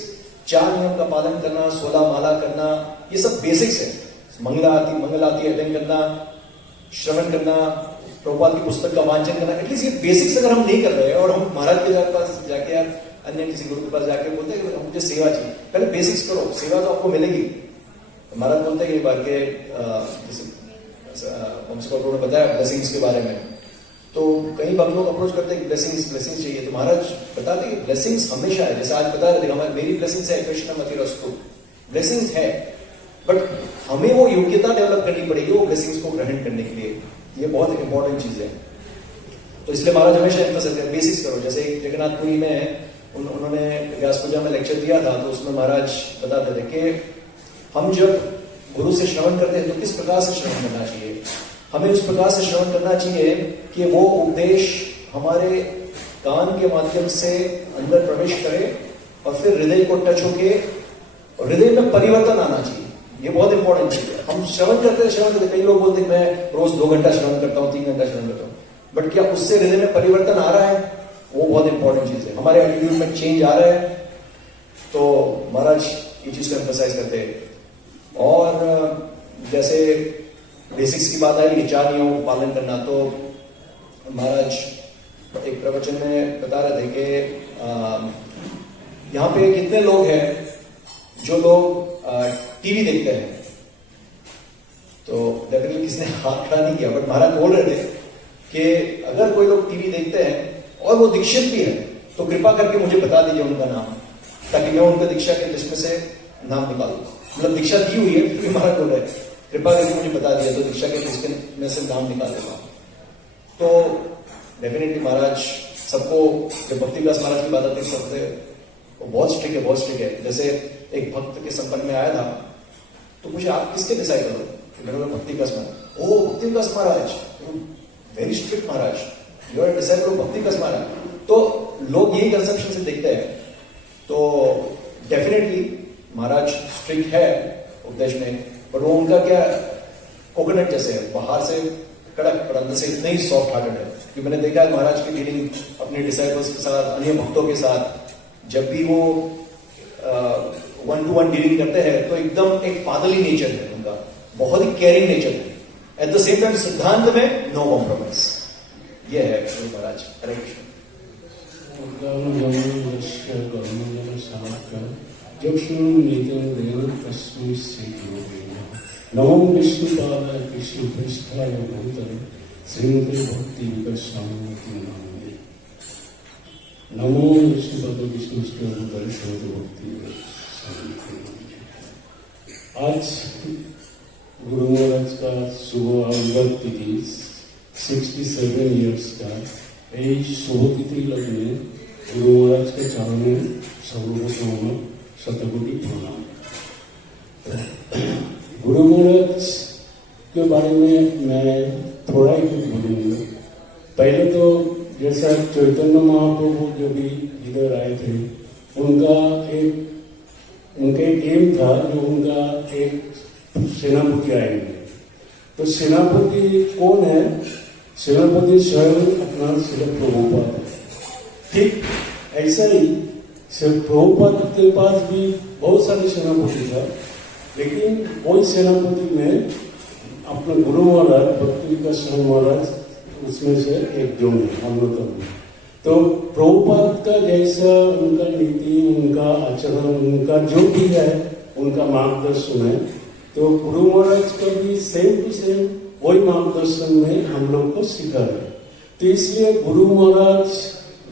4 नियम का पालन करना, 16 माला करना, ये सब बेसिक्स है। मंगला आरती अटेंड करना, श्रवण करना, प्रभुपाद की पुस्तक का वांचन करना, एटलीस्ट ये बेसिक्स अगर हम नहीं कर रहे हैं और हम महाराज के पास जाके या अन्य किसी गुरु के पास जाके बोलते हैं कि मुझे सेवा चाहिए, पहले बेसिक्स करो, सेवा तो आपको मिलेगी। महाराज बोलते हैं ये बात के जैसे ने बताया ब्लेसिंग्स के बारे में, तो कई बार लोग अप्रोच करते हैं ब्लेसिंग्स चाहिए, तो महाराज बताते हैं ब्लेसिंग्स हमेशा है। जैसे आज बता रहे थे हमारी मेरी ब्लेसिंग्स है कृष्णमतिरस्तु, ब्लेसिंग्स है, बट हमें वो योग्यता डेवलप करनी पड़ेगी वो ब्लेसिंग्स को ग्रहण करने के लिए। ये बहुत इंपॉर्टेंट चीज है। तो इसलिए महाराज हमेशा एम्फसाइज करते हैं बेसिक्स करो। जैसे जगन्नाथपुरी में उन्होंने व्यास पूजा में लेक्चर दिया था, तो उसमें महाराज बताते थे कि हम जब गुरु से श्रवण करते हैं तो किस प्रकार से श्रवण करना चाहिए। हमें उस प्रकार से श्रवण करना चाहिए कि वो उपदेश हमारे कान के माध्यम से अंदर प्रवेश करे और फिर हृदय को टच होके हृदय में परिवर्तन आना चाहिए। ये बहुत इंपॉर्टेंट चीज है। हम श्रवण करते कई लोग बोलते हैं मैं रोज 2 घंटा श्रवण करता हूँ, 3 घंटा श्रवण करता हूँ, बट क्या उससे हृदय में परिवर्तन आ रहा है? वो बहुत इंपॉर्टेंट चीज है। हमारे एटीट्यूड में चेंज आ रहा है, तो महाराज ये चीज को एम्फसाइज करते हैं। और जैसे बेसिक्स की बात आई कि 4 नियमों का पालन करना, तो महाराज एक प्रवचन में बता रहे थे कि यहाँ पे कितने लोग हैं जो लोग टीवी देखते हैं। तो डेफिनेटली किसने हाथ खड़ा नहीं किया, बट महाराज बोल रहे थे कि अगर कोई लोग टीवी देखते हैं और वो दीक्षित भी है तो कृपा करके मुझे बता दीजिए उनका नाम, ताकि मैं उनका दीक्षा के लिस्ट में से नाम निकालूं। मतलब दीक्षा दी हुई है फिर भी महाराज बोल रहे हैं कृपा करके मुझे बता दिया तो दीक्षा के लिस्ट में से नाम निकाल देगा। तो डेफिनेटली महाराज सबको, जब भक्ति विलास महाराज की बात आती है सबसे वो बहुत स्ट्रिक्ट है, बहुत स्ट्रिक्ट है। जैसे एक भक्त के संपर्क में आया था तो मुझे आप किसके डिसाइपल हो? भक्ति Vilas Maharaj. Oh Bhakti Vilas Maharaj, very strict Maharaj, you are disciple of Bhakti Vilas महाराज। तो लोग यही कंसेप्शन से देखते हैं। तो डेफिनेटली महाराज स्ट्रिक्ट है उपदेश में, पर वो उनका क्या कोकोनट जैसे है, बाहर से कड़क पर अंदर से इतने ही सॉफ्ट हार्टेड है। क्योंकि मैंने देखा है महाराज की डीलिंग अपने डिसाइपल्स के साथ, अन्य भक्तों के साथ, जब भी वो 1-to-1 डीलिंग करते हैं तो एकदम एक फादरली नेचर है उनका, बहुत ही केयरिंग नेचर है। एट द सेम टाइम सिद्धांत में नो कॉम्प्रोमाइज। ये है महाराज। हरे कृष्ण। नमो विष्णुपादाय कृष्ण पृष्ठाय भूतले श्रीमते भक्ति विकर्षामूर्ति नमामि। नमो विष्णुपाद विष्णु भूतले श्रीमते भक्ति विकर्षामूर्ति। आज गुरु महाराज का शुभ अमृत तिथि 67 इयर्स का এই শুভ তিথি লগ্নে गुरु महाराज के चरणों में सर्वप्रथम शतकोटि प्रणाम। गुरु महाराज के बारे में मैं थोड़ा ही कुछ बोलूँगा। पहले तो जैसा चैतन्य महाप्रभु जो भी इधर आए थे, उनका एक एम था, जो उनका एक सेनापति आएंगे। तो सेनापति कौन है? सेनापति स्वयं अपना श्रील प्रभुपाद है। ठीक ऐसा ही सिर्फ प्रभुपाद के पास भी बहुत सारे सेनापति था, लेकिन वही सेनापति में अपने गुरु महाराज भक्ति विकास स्वामी महाराज उसमें से एक जो है अन्यतम है। तो प्रभुपाद का जैसा उनका नीति, उनका आचरण, उनका जो भी है, उनका मार्गदर्शन है, तो गुरु महाराज का भी सेम टू सेम वही मार्गदर्शन में हम लोग को सिखा रहे हैं। तो इसलिए गुरु महाराज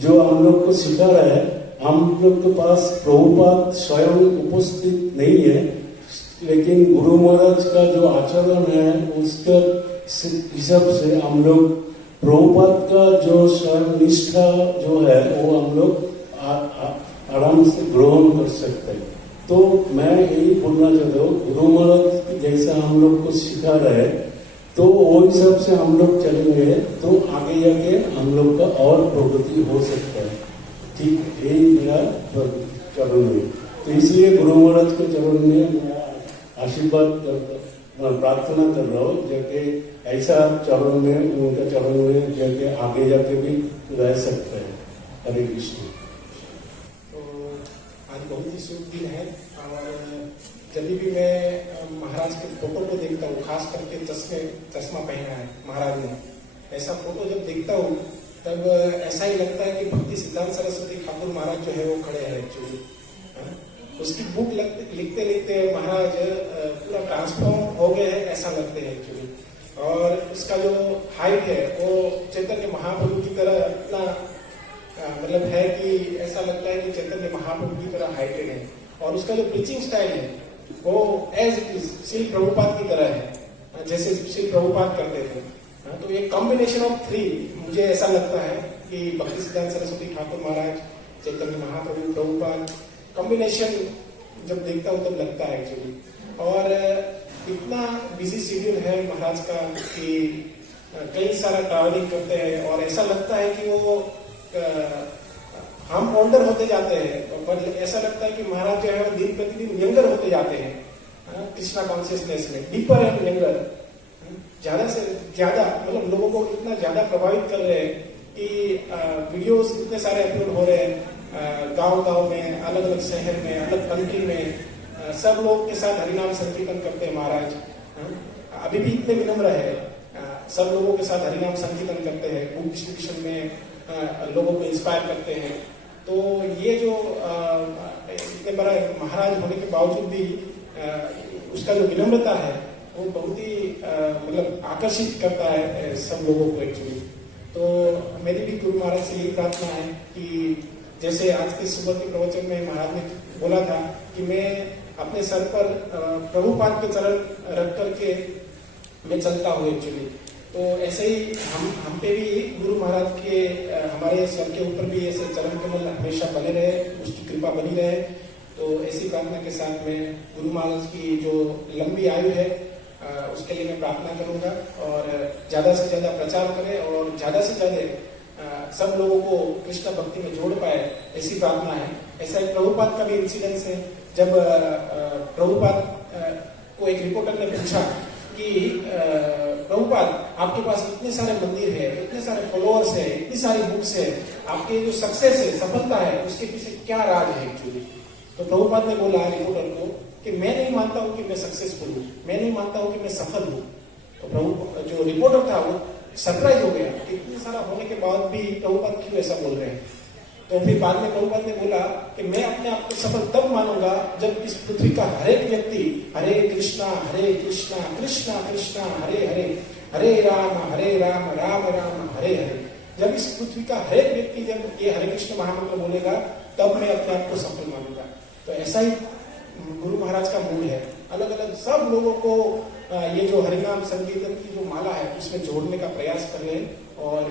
जो हम लोग को सिखा रहे हैं, हम लोग के पास प्रभुपाद स्वयं उपस्थित नहीं है, लेकिन गुरु महाराज का जो आचरण है उसके हिसाब से हम लोग प्रभुपाद का जो स्वयं निष्ठा जो है वो हम लोग आराम से ग्रहण कर सकते हैं। तो मैं यही बोलना चाहता हूँ, गुरु महाराज जैसा हम लोग को सिखा रहे हैं, तो वो हिसाब से हम लोग चलेंगे तो आगे जाके हम लोग का और प्रगति हो सकता है। ठीक, यही मेरा चरण है। तो इसलिए गुरु महाराज के चरण में मैं आशीर्वाद प्रार्थना कर रहा हूँ, जाके ऐसा चरण में, उनका चरण में जाके आगे जाके भी रह सकते हैं। हरे कृष्ण। तो आज बहुत ही शुभ दिन है, और जब भी मैं महाराज के फोटो को देखता हूँ, खास करके चश्मा पहना है महाराज ने, ऐसा फोटो जब देखता हूँ तब ऐसा ही लगता है कि भक्ति सिद्धांत सरस्वती ठाकुर महाराज जो है वो खड़े हैं एक्चुअली। उसकी बुक लिखते लिखते महाराज पूरा ट्रांसफॉर्म हो गए हैं ऐसा लगते हैं एक्चुअली। और उसका जो हाइट है वो चैतन्य महाप्रभु की तरह इतना मतलब है कि ऐसा लगता है कि चैतन्य महाप्रभु की तरह हाइटेड है। और उसका जो प्रीचिंग स्टाइल है वो as it is Shri Prabhupada की तरह है, जैसे श्री प्रभुपाद करते थे। तो ये कॉम्बिनेशन ऑफ थ्री मुझे ऐसा लगता है कि भक्ति सिद्धांत सरस्वती ठाकुर महाराज, चैतन्य महाप्रभु, प्रभुपाद, कॉम्बिनेशन जब देखता हूँ तब लगता है एक्चुअली। और इतना बिजी शेड्यूल है महाराज का कि कई सारा ट्रैवलिंग करते हैं, और ऐसा लगता है कि वो हम ओल्डर होते जाते हैं, पर ऐसा लगता है कि महाराज जो है वो दिन प्रतिदिन यंगर होते जाते हैं कृष्णा कॉन्शियसनेस में, डीपर एंड यंगर, ज्यादा से ज्यादा मतलब लोगों को इतना ज्यादा प्रभावित कर रहे हैं कि वीडियोस इतने सारे अपलोड हो रहे हैं गांव-गांव में, अलग अलग शहर में, अलग कंट्री में, सब लोग के साथ हरिनाम संकीर्तन करते हैं महाराज। अभी भी इतने विनम्र है, सब लोगों के साथ हरिनाम संकीर्तन करते हैं, बुक डिस्ट्रीब्यूशन में लोगों को इंस्पायर करते हैं। तो ये जो इतने बड़ा महाराज होने के बावजूद भी उसका जो विनम्रता है वो बहुत ही मतलब आकर्षित करता है सब लोगों को एक्चुअली। तो मेरी भी गुरु महाराज से यही प्रार्थना है कि जैसे आज के सुबह के प्रवचन में महाराज ने बोला था कि मैं अपने सर पर प्रभुपाद के चरण रख करके मैं चलता हूँ एक्चुअली। तो ऐसे ही हम पे भी गुरु महाराज के हमारे सर के ऊपर भी ऐसे चरण कमल हमेशा बने रहे, उसकी कृपा बनी रहे। तो ऐसी प्रार्थना के साथ मैं गुरु महाराज की जो लंबी आयु है उसके लिए मैं प्रार्थना करूंगा, और ज्यादा से ज्यादा प्रचार करें और ज्यादा से ज्यादा सब लोगों को कृष्ण भक्ति में जोड़ पाए, ऐसी प्रार्थना है। ऐसा एक प्रभुपाद का भी इंसिडेंस है, जब प्रभुपाद को एक रिपोर्टर ने पूछा कि प्रभुपाद आपके पास इतने सारे मंदिर है, इतने सारे फॉलोअर्स है, इतनी सारी बुक्स है, आपके जो सक्सेस है, सफलता है, उसके पीछे क्या राज है एक्चुअली। तो प्रभुपाद ने बोला रिपोर्टर को कि मैं नहीं मानता हूं कि मैं सक्सेसफुल हूं, मैं नहीं मानता हूं कि मैं सफल हूं। तो प्रभु जो रिपोर्टर था वो सरप्राइज हो गया कि इतना सारा होने के बाद भी प्रभुपाद क्यों ऐसा बोल रहे हैं। तो फिर बाद में प्रभुपाद ने बोला कि मैं अपने आप को सफल तब मानूंगा जब इस पृथ्वी का हर एक व्यक्ति हरे कृष्णा कृष्णा कृष्णा हरे हरे, हरे राम राम राम हरे हरे। जब इस पृथ्वी का हर एक व्यक्ति जब ये हरे कृष्ण महामंत्र बोलेगा तब मैं अपने आप को सफल मानूंगा। तो ऐसा ही गुरु महाराज का मूड है, अलग अलग सब लोगों को ये जो हरिनाम संकीर्तन की जो माला है उसमें जोड़ने का प्रयास कर रहे हैं और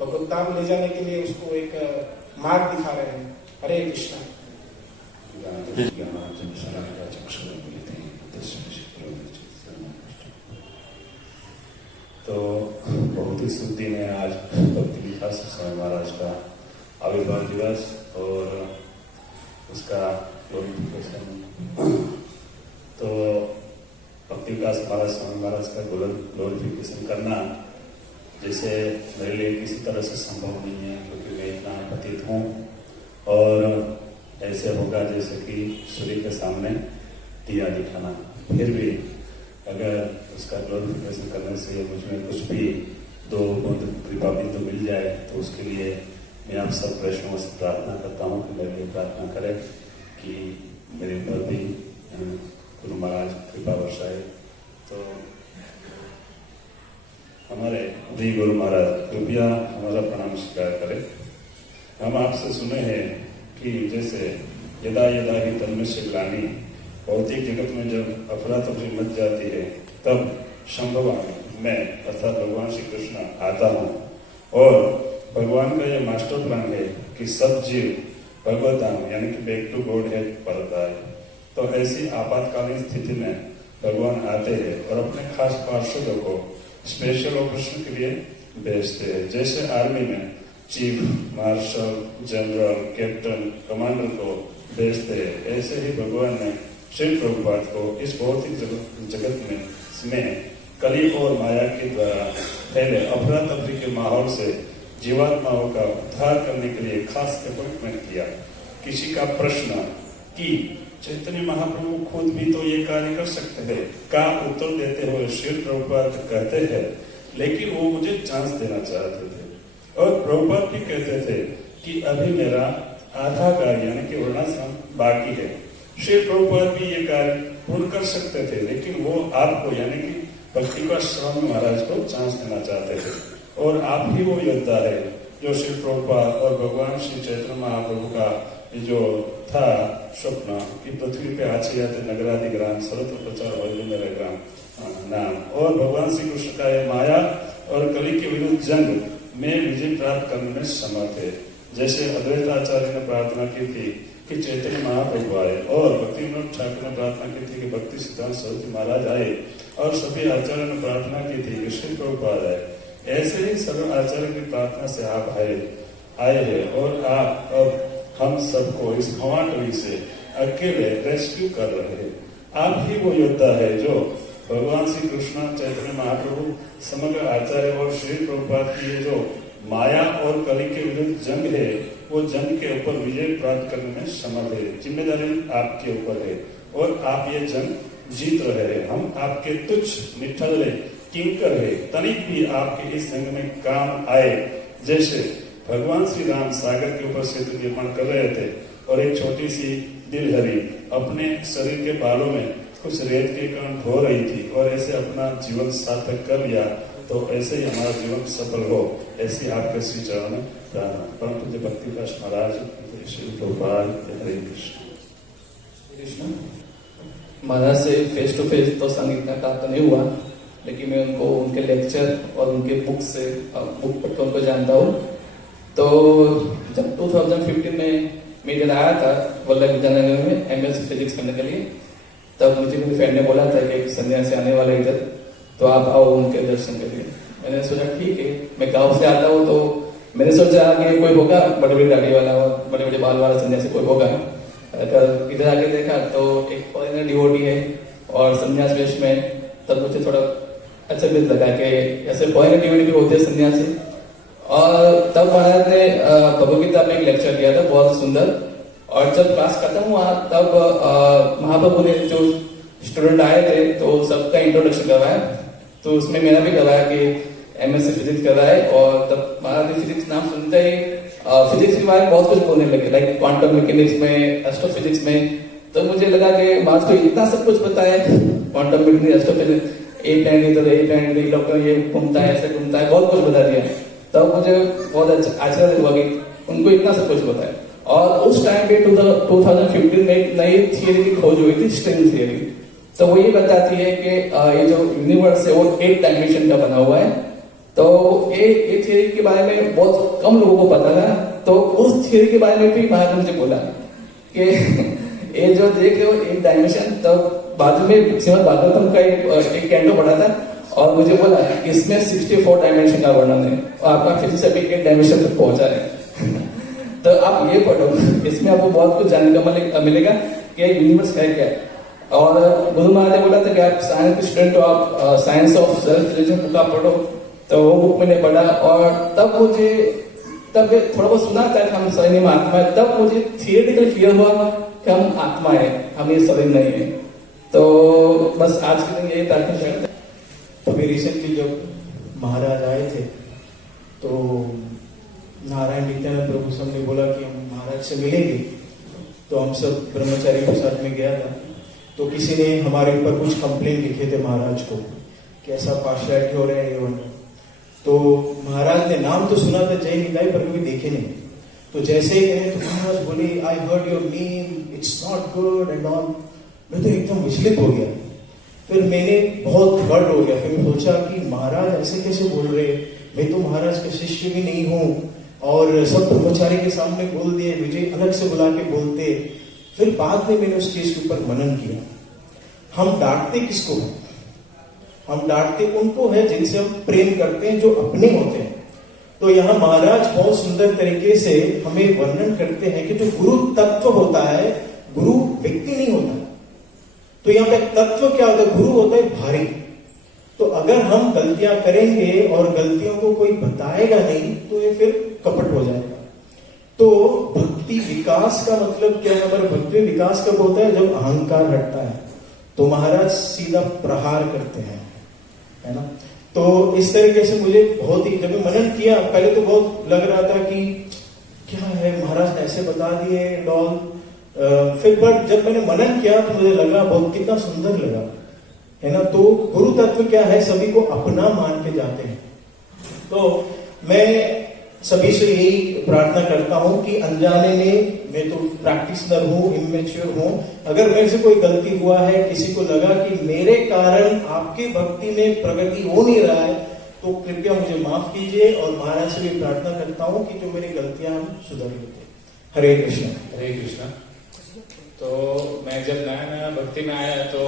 भगवत धाम ले जाने के लिए उसको एक मार्ग दिखा रहे हैं। हरे कृष्णा। तो बहुत ही शुभ दिन है आज, भक्ति विकास स्वामी महाराज का आविर्भाव दिवस और उसका ग्लोरिफिकेशन। तो भक्ति विकास स्वामी महाराज का ग्लोरिफिकेशन करना जैसे मेरे लिए किसी तरह से संभव नहीं है, क्योंकि मैं इतना पतित हूँ और ऐसे होगा जैसे कि सूर्य के सामने दिया दिखाना। फिर भी अगर उसका ग्लोरिफिकेशन करने से मुझ में कुछ भी दो बूंद कृपा बिंदु मिल जाए तो उसके लिए मैं आप सब वैष्णवों से प्रार्थना करता हूँ कि मेरे लिए प्रार्थना करें कि मेरे ऊपर भी गुरु महाराज कृपा वर्षाए। तो हमारे दी गुरु महाराज कृपया हमारा प्रणाम स्वीकार करें। हम आपसे सुने हैं कि जैसे यदा यदा ही तन्मय से ग्लानि, भौतिक जगत में जब अफरा तफरी मच जाती है तब संभवामि मैं अर्थात भगवान श्री कृष्ण आता हूँ और भगवान का यह मास्टर प्लान है कि सब जीव भगवत धाम यानी कि बैक टू गॉड है पड़ता है। तो ऐसी आपातकालीन स्थिति में भगवान आते हैं और अपने खास पार्षदों को स्पेशल ऑपरेशन के लिए भेजते हैं। जैसे आर्मी में chief marshal general captain commander को भेजते हैं, ऐसे ही भगवान ने श्री प्रभुपाद को इस भौतिक जगत में कली और माया के द्वारा पहले अफरा तफरी के माहौल से जीवात्माओं का उद्धार करने के लिए खास अपॉइंटमेंट किया। किसी का प्रश्न कि चैतन्य महाप्रभु खुद भी तो ये कार्य कर सकते हैं का उत्तर देते हुए श्री प्रभुपाद कहते हैं लेकिन वो मुझे चांस देना चाहते थे। और प्रभुपाद भी कहते थे कि अभी मेरा आधा कार्य यानी कि वर्णाश्रम बाकी है। श्री प्रभुपाद भी ये कार्य पूर्ण कर सकते थे लेकिन वो आपको यानी कि भक्ति का स्वामी महाराज को चांस देना चाहते थे। और आप ही वो योद्धा है जो श्री प्रभुपाद और भगवान श्री चैतन्य महाप्रभु का जो था स्वप्न कि पृथ्वी पे आछयाते नगरादि ग्राम सर्वत्र प्रचार वैद्य मेरा ग्राम नाम और भगवान श्री कृष्ण का ये माया और कली के विरुद्ध जंग में विजय प्राप्त करने में समर्थ है। जैसे अद्वैत आचार्य ने प्रार्थना की थी कि चैतन्य महाप्रभु आए और भक्ति विनोद ठाकुर ने प्रार्थना की थी कि भक्ति सिद्धांत सरस्वती महाराज आए और सभी आचार्यों ने प्रार्थना की थी कि श्री प्रभुपाद आए। ऐसे ही सर्व आचार्य की प्रार्थना से आप आए हैं और आप अब हम सबको इस भवाटवी से अकेले रेस्क्यू कर रहे हैं। आप ही वो योद्धा है जो भगवान श्री कृष्ण चैतन्य महाप्रभु समग्र आचार्य और श्री प्रभुपाद की जो माया और कली के विरुद्ध जंग है वो जंग के ऊपर विजय प्राप्त करने में समर्थ है। जिम्मेदारी आपके ऊपर है और आप ये जंग जीत रहे हैं। हम आपके तुच्छ निठल्ले किंकर है तनिक भी आपके इस संग में काम आए। जैसे भगवान श्री राम सागर के ऊपर सेतु निर्माण कर रहे थे और एक छोटी सी दिलहरी अपने शरीर के बालों में कुछ रेत के कण धो रही थी और ऐसे अपना जीवन सार्थक कर लिया। तो ऐसे ही हमारा जीवन सफल हो ऐसी आपके श्री चरण में प्रार्थना। परम पूज्य भक्ति प्रकाश महाराज श्री प्रभुपाद हरे कृष्ण। महाराज से फेस टू फेस तो संगीत का तो नहीं हुआ लेकिन मैं उनको उनके लेक्चर और उनके बुक पढ़कर उनको जानता हूँ। तो जब 2015 में मेरे आया था वल्लभ विद्यानगर में एमएससी फिजिक्स करने के लिए, तब मुझे मेरे फ्रेंड ने बोला था कि सन्यासी आने वाले इधर तो आप आओ उनके दर्शन के लिए। मैंने सोचा ठीक है, मैं गाँव से आता हूँ तो मैंने सोचा कि कोई होगा बड़े बड़े गाड़ी वाला और बड़े बड़े बाल वाला सन्यासी कोई होगा। अगर इधर आके देखा तो एक फॉरेनर डिवोटी है और सन्यास वेश में, तब मुझे थोड़ा अच्छा भी लगा कि ऐसे फॉरेनर डिवोटी भी होते हैं सन्यासी। और तब महाराज ने भगवदगीता पे एक लेक्चर दिया था बहुत सुंदर। और जब क्लास खत्म हुआ तब महाप्रभु ने जो स्टूडेंट आए थे तो सबका इंट्रोडक्शन करवाया। तो उसमें मेरा भी करवाया कि एमएससी फिजिक्स कर रहा है। और तब महाराज ने फिजिक्स नाम सुनते ही फिजिक्स के बारे में बहुत कुछ बोलने लगे, लाइक क्वांटम मैकेनिक्स में, एस्ट्रोफिजिक्स में। तो मुझे लगा कि महाराज को इतना सब कुछ पता है, क्वांटम मैकेनिक्स, एस्ट्रोफिजिक्स, ए प्लैनेट इधर, ए प्लैनेट इलेक्ट्रॉन ये घूमता है, ऐसे घूमता है, बहुत कुछ बता दिया। तब मुझे बहुत अच्छा आश्चर्य हुआ कि उनको इतना सब कुछ पता है। और उस टाइम पे 2015 में एक नई थियरी की खोज हुई थी, स्ट्रिंग थियरी। तो वो ये बताती है कि ये जो यूनिवर्स है वो 8 डायमेंशन का बना हुआ है। तो ये थियरी के बारे में बहुत कम लोगों को पता था। तो उस थियरी के बारे में भी महाराज मुझे बोला कि ये जो देख रहे हो 8 डायमेंशन, तब बाजू में श्रीमद् भागवतम का एक कैंटो पढ़ा था और मुझे बोला इसमें 64 डायमेंशन का वर्णन है और आपका फिजिक्स अभी 8 डायमेंशन तक पहुंचा है। तो आप ये पढ़ो, इसमें आपको बहुत कुछ जानने का मिलेगा कि यूनिवर्स है क्या। और गुरु महाराज ने बोला था कि आप साइंस के स्टूडेंट हो, आप science of self religion book आप पढ़ो। तो वो बुक मैंने पढ़ा और तब मुझे तब थोड़ा बहुत सुना था कि हम शरीर में आत्मा है, तब मुझे थियरिटिकल क्लियर हुआ कि हम आत्मा है, हम ये शरीर नहीं है। तो बस आज के दिन यही ताकि शायद अभी रिसेंटली जब महाराज आए थे तो नारायण नित्यानंद प्रभु सब ने बोला कि हम महाराज से मिलेंगे, तो हम सब ब्रह्मचारी के साथ में गया था। तो किसी ने हमारे ऊपर कुछ कंप्लेन लिखे थे महाराज को, कैसा पार्शियलिटी हो रहा है ये वो। तो महाराज ने नाम तो सुना था जय निकाय, पर कभी देखे नहीं। तो जैसे ही गए तो महाराज बोले I heard your name, it's not good and all. मैं तो एकदम विचलित हो गया, फिर मैंने बहुत हर्ट हो गया। फिर मैं सोचा कि महाराज ऐसे कैसे बोल रहे, मैं तो महाराज का शिष्य भी नहीं हूँ, और सब ब्रह्मचारी के सामने बोल दिए, मुझे अलग से बुला के बोलते। फिर बाद में मैंने उस चीज के ऊपर मनन किया, हम डांटते किसको हैं? हम डांटते उनको है जिनसे हम प्रेम करते हैं, जो अपने होते हैं। तो यहाँ महाराज बहुत सुंदर तरीके से हमें वर्णन करते हैं कि जो गुरु तत्व होता है, गुरु व्यक्ति नहीं होता। तो यहाँ पे तत्व क्या होता है? गुरु होता है भारी। तो अगर हम गलतियां करेंगे और गलतियों को कोई बताएगा नहीं तो ये फिर कपट हो जाएगा। तो भक्ति विकास का मतलब क्या है? हमारे भक्ति विकास कब होता है? जब अहंकार हटता है। तो महाराज सीधा प्रहार करते हैं, है ना। तो इस तरीके से मुझे बहुत ही, जब मैं मनन किया पहले तो बहुत लग रहा था कि क्या है महाराज ने ऐसे बता दिए डॉल। फिर बट जब मैंने मनन किया तो मुझे लगा बहुत कितना सुंदर लगा, है ना। तो गुरु तत्व क्या है? सभी को अपना मान के जाते हैं। तो मैं सभी से यही प्रार्थना करता हूं कि अनजाने में, मैं तो प्रैक्टिशनर हूं, इमेच्योर हूं, अगर मेरे से कोई गलती हुआ है, किसी को लगा कि मेरे कारण आपकी भक्ति में प्रगति हो नहीं रहा है, तो कृपया मुझे माफ कीजिए। और महाराज से भी प्रार्थना करता हूं कि जो मेरी गलतियां सुधर लेते। हरे कृष्ण। हरे कृष्ण। तो मैं जब नया नया भक्ति में आया तो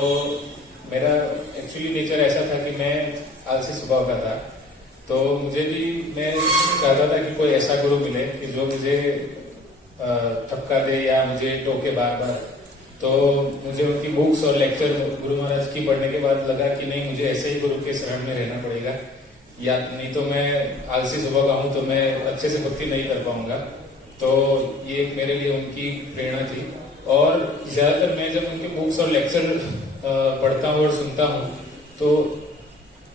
मेरा एक्चुअली नेचर ऐसा था कि मैं आलसी स्वभाव का था। तो मुझे भी, मैं चाहता था कि कोई ऐसा गुरु मिले कि जो मुझे ठपका दे या मुझे टोके बार बार। तो मुझे उनकी बुक्स और लेक्चर गुरु महाराज की पढ़ने के बाद लगा कि नहीं, मुझे ऐसे ही गुरु के शरण में रहना पड़ेगा, या नहीं तो मैं आलसी स्वभाव का हूँ तो मैं अच्छे से भक्ति नहीं कर पाऊंगा। तो ये एक मेरे लिए उनकी प्रेरणा थी। और ज्यादातर मैं जब उनके बुक्स और लेक्चर पढ़ता हूँ और सुनता हूँ तो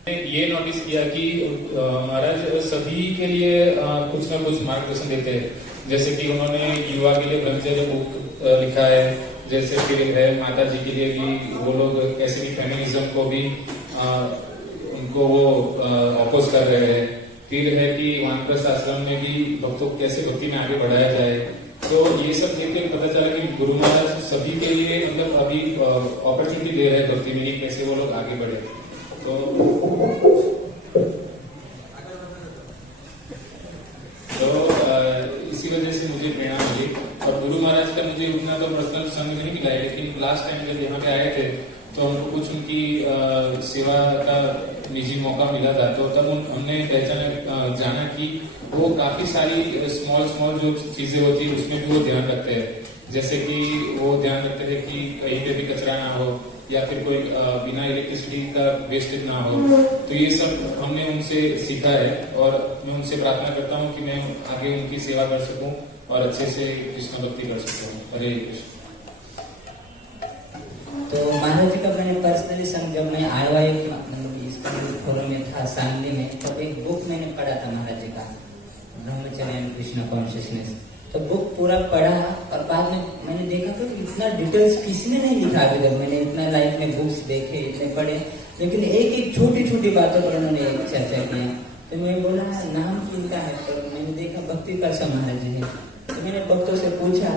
ये नोटिस किया कि महाराज सभी के लिए कुछ ना कुछ मार्गदर्शन देते हैं। जैसे कि उन्होंने युवा के लिए ब्रह्मचर्य बुक लिखा है, जैसे कि है माता जी के लिए कि वो लोग कैसे भी फेमिनिज्म को भी उनको वो अपोज कर रहे हैं। फिर है कि वानप्रस्थ आश्रम में भी भक्तों को कैसे भक्ति में आगे बढ़ाया जाए। तो ये सब देख के पता चला कि गुरु महाराज सभी के लिए मतलब अभी अपॉर्चुनिटी दे रहे हैं भक्ति में, कैसे वो लोग आगे बढ़े। तो इसी वजह से मुझे प्रेरणा मिली। और गुरु महाराज का मुझे उतना तो पर्सनल संग नहीं मिला है, लेकिन लास्ट टाइम जब यहाँ पे आए थे तो हमको कुछ उनकी सेवा का निजी मौका मिला था। तो तब हमने जाना कि वो काफी सारी स्मॉल जो चीजें होती है उसमें भी वो ध्यान रखते हैं। जैसे कि वो ध्यान रखते हैं कि कहीं पे भी कचरा ना हो, या फिर कोई बिना इलेक्ट्रिसिटी का वेस्टेज ना हो। तो ये सब हमने उनसे सीखा है, और मैं उनसे प्रार्थना करता हूँ कि मैं आगे उनकी सेवा कर सकूं और अच्छे से कृष्ण भक्ति कर सकूं। हरे कृष्ण। तो महाराज जी का मैंने पर्सनली संग जब मैं आया इस फोरम में था सांगली में, तब एक बुक मैंने पढ़ा था महाराज जी का, ब्रह्मचर्य एंड कृष्ण कॉन्शियसनेस। तो बुक पूरा पढ़ा और बाद में मैंने देखा तो इतना डिटेल्स किसी ने नहीं लिखा अभी तक। मैंने इतना लाइफ में बुक्स देखे, इतने पढ़े, लेकिन एक एक छोटी छोटी बातों पर उन्होंने एक चर्चा किया। तो मैं बोला नाम किनका है, तो मैंने देखा भक्ति परसा महाराज जी है। तो मैंने भक्तों से पूछा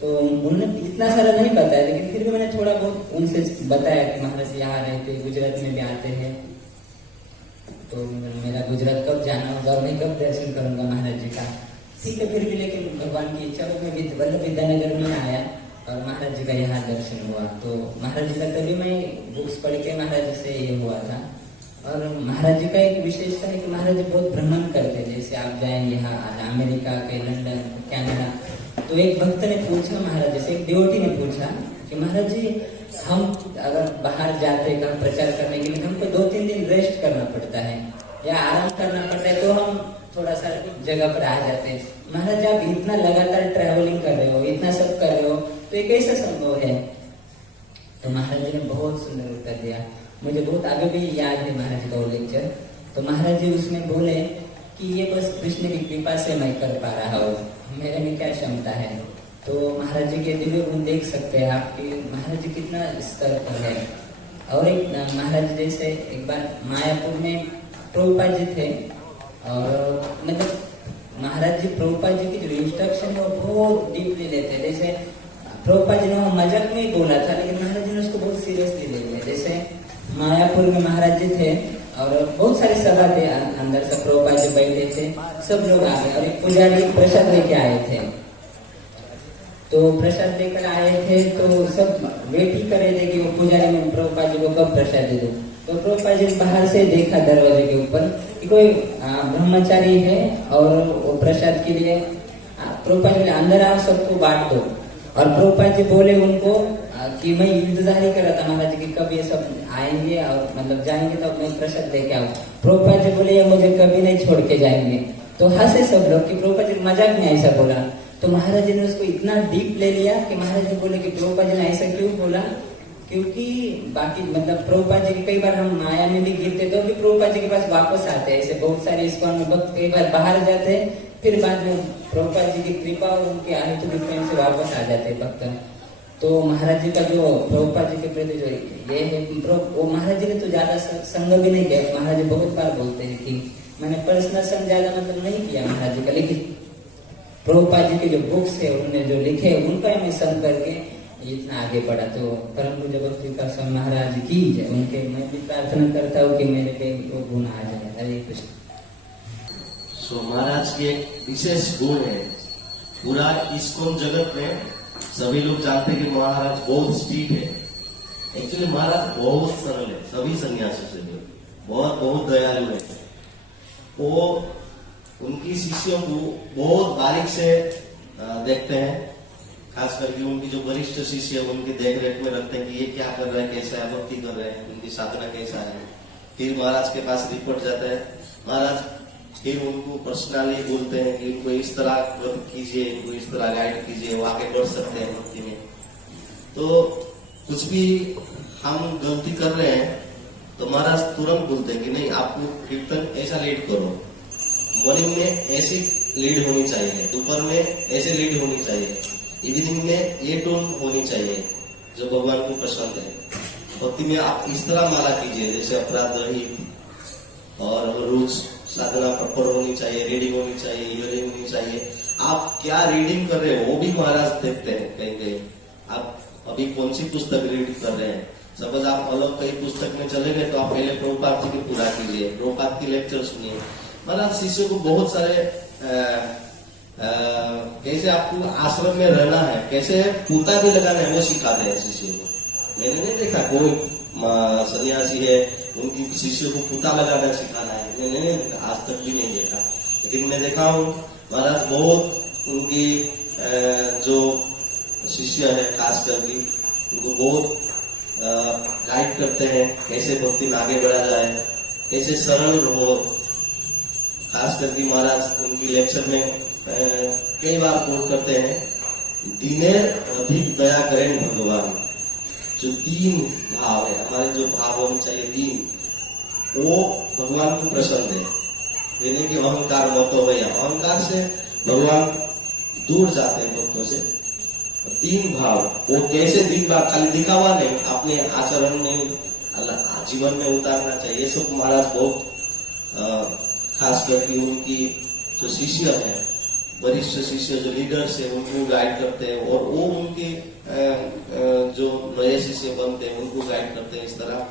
तो उन्होंने इतना सारा नहीं बताया, लेकिन फिर भी मैंने थोड़ा बहुत उनसे बताया कि महाराज यहाँ रहते, गुजरात में भी आते हैं। तो मेरा गुजरात कब जाना होगा और मैं कब दर्शन करूंगा महाराज जी का। ठीक है, फिर भी लेकिन भगवान की इच्छा में वल्लभ विद्यानगर में आया और महाराज जी का यहाँ दर्शन हुआ। तो महाराज जी का तभी मैं बुक्स पढ़ के महाराज जी से ये हुआ था। और महाराज जी का एक विशेषता है कि महाराज जी बहुत भ्रमण करते हैं। जैसे आप जाएंगे यहाँ अमेरिका के, लंदन, कनाडा, तो एक भक्त ने पूछा महाराज जी से, एक डिवोटी ने पूछा कि महाराज जी हम अगर बाहर जाते हैं कहीं प्रचार करने के लिए, हमको 2-3 दिन रेस्ट करना पड़ता है या आराम करना पड़ता है, तो हम थोड़ा सा जगह पर आ जाते हैं। महाराज आप इतना लगातार ट्रैवलिंग कर रहे हो, इतना सब कर रहे हो, तो ये कैसे संभव है? तो महाराज जी ने बहुत सुंदर उत्तर दिया। मुझे बहुत आगे भी याद है महाराज जी का वो लेक्चर। तो महाराज जी उसमें बोले कि ये बस कृष्ण की कृपा से मैं कर पा रहा हूँ, मेरे में क्या क्षमता है। तो महाराज जी के दिव्य गुण देख सकते हैं आप कि महाराज जी कितना स्तर पर है। और एक महाराज जी जैसे एक बार मायापुर में प्रभुपाद जी थे, और मतलब महाराज जी प्रभुपाद जी की जो इंस्ट्रक्शन है वो बहुत डीपली लेते हैं। जैसे प्रभुपाद जी ने वो मजाक में ही बोला था, लेकिन महाराज जी ने उसको बहुत सीरियसली ले लिया। जैसे मायापुर में महाराज जी थे और बहुत सारी सभा थे, अंदर से प्रभुपाद जी बैठे थे, सब लोग आ गए और एक पुजारी प्रसाद लेके आए थे। तो प्रसाद लेकर आए थे तो सब वेट ही कर रहे थे कि वो पुजारी में प्रभुपाद जी को कब प्रसाद दे दो। तो प्रभुपाद जी बाहर से देखा दरवाजे के ऊपर कि कोई ब्रह्मचारी है और वो प्रसाद के लिए प्रभुपाद जी अंदर आओ, सबको बांट दो। और प्रभुपाद जी बोले उनको कि मैं इंतजार ही कर रहा था महाराज जी कि कब ये सब आएंगे और मतलब जाएंगे तो मैं प्रसाद लेके आऊँ। प्रभुपाद जी बोले ये मुझे कभी नहीं छोड़ के जाएंगे। तो हंसे सब लोग कि प्रभुपाद जी मजाक में ऐसा बोला। तो महाराज जी ने उसको इतना डीप ले लिया कि महाराज जी बोले कि प्रभुपाद जी ने ऐसा क्यों बोला, क्योंकि बाकी मतलब प्रभुपाद जी के कई बार हम माया में भी गिरते तो भी प्रभुपाद जी के पास वापस आते हैं। ऐसे बहुत सारे इस्कॉन में भक्त कई बार बाहर जाते हैं, फिर बाद में प्रभुपाद जी की कृपा और उनके आहित के प्रेम से वापस आ जाते हैं भक्त। तो महाराज जी का जो प्रभुपाद जी के प्रति जो ये है, वो महाराज जी ने तो ज्यादा संग भी नहीं किया। महाराज जी बहुत बार बोलते हैं कि मैंने पर्सनल संग ज्यादा मतलब नहीं किया महाराज जी का, लेकिन प्रभुपाद जी के जो बुक्स है उन्होंने जो लिखे उनका मैं संग करके इतना आगे बढ़ा। तो परम पूज्य भक्ति का स्वामी महाराज की जय। उनके मैं भी प्रार्थना करता हूँ कि मेरे पे वो गुण आ जाए। हरे कृष्ण। सो महाराज के एक विशेष गुण है, पूरा इस्कॉन जगत में सभी लोग जानते हैं कि महाराज बहुत स्ट्रिक्ट है। एक्चुअली महाराज बहुत सरल है, सभी सन्यासी से बहुत दयालु है। वो उनकी शिष्यों को बहुत बारीक से देखते हैं, खास करके उनकी जो वरिष्ठ शिष्य उनकी देखरेख में रखते हैं कि ये क्या कर रहे हैं, कैसा है, भक्ति कर रहे हैं, उनकी साधना कैसा है। फिर महाराज के पास रिपोर्ट जाता है, महाराज फिर उनको पर्सनली बोलते हैं कि इनको इस तरह कीजिए, इनको इस तरह गाइड कीजिए, वो आगे बढ़ सकते हैं भक्ति में। तो कुछ भी हम गलती कर रहे हैं तो महाराज तुरंत बोलते हैं कि नहीं, आपको कीर्तन ऐसा लीड करो, मॉर्निंग में ऐसी लीड होनी चाहिए, दोपहर में ऐसे लीड होनी चाहिए, इवनिंग में ये टोन होनी चाहिए जो भगवान को पसंद है। भक्ति में आप इस तरह माला कीजिए जैसे अपराध रहित, और रोज साधना प्रॉपर होनी चाहिए, रीडिंग होनी चाहिए, हियरिंग होनी चाहिए। आप क्या रीडिंग कर रहे हैं वो भी महाराज देखते हैं। कहेंगे आप अभी कौन सी पुस्तक रीड कर रहे हैं। सपोज आप अलग कई पुस्तक में चले गए तो आप पहले प्रभुपाद जी की पूरा कीजिए, प्रभुपाद की लेक्चर सुनिए। महाराज शिष्यों को बहुत सारे कैसे आपको आश्रम में रहना है, कैसे पूता भी लगाना है, वो सिखाते हैं शिष्यों को। मैंने नहीं देखा कोई सन्यासी है उनकी शिष्यों को पूता लगाना सिखाना है, मैंने नहीं देखा, आज तक भी नहीं देखा। लेकिन मैं देखा हूँ महाराज बहुत उनकी जो शिष्य है खास करके उनको बहुत गाइड करते हैं, कैसे भक्ति में आगे बढ़ा जाए, कैसे सरल हो। खास करके महाराज उनकी लेक्चर में कई बार कोट करते हैं, दीने अधिक दया करें भगवान। जो तीन भाव है हमारे, जो भाव होने चाहिए तीन, वो भगवान को पसंद है। ये नहीं कि अहंकार मत हो गया, अहंकार से भगवान दूर जाते हैं भक्तों से। तीन भाव वो कैसे दिखा, खाली दिखावा नहीं, अपने आचरण में जीवन में उतारना चाहिए। ये सब महाराज बहुत खास करके उनकी जो शिष्य है, वरिष्ठ शिष्य जो लीडर्स है, उनको गाइड करते हैं, और वो उनके जो नए शिष्य बनते हैं उनको गाइड करते हैं। इस तरह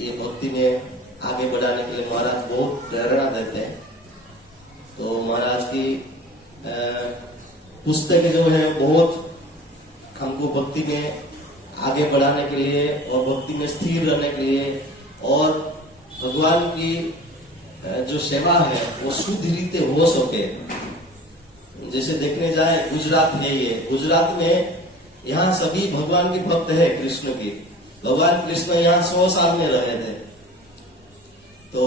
ये भक्ति में आगे बढ़ाने के लिए महाराज बहुत प्रेरणा देते हैं। तो महाराज की पुस्तक जो है बहुत हमको भक्ति में आगे बढ़ाने के लिए और भक्ति में स्थिर रहने के लिए, और भगवान की जो सेवा है वो शुद्ध रीते हो सके। जैसे देखने जाए गुजरात है, ये गुजरात में यहाँ सभी भगवान के भक्त है कृष्ण की। भगवान कृष्ण यहाँ 100 साल में रहे थे। तो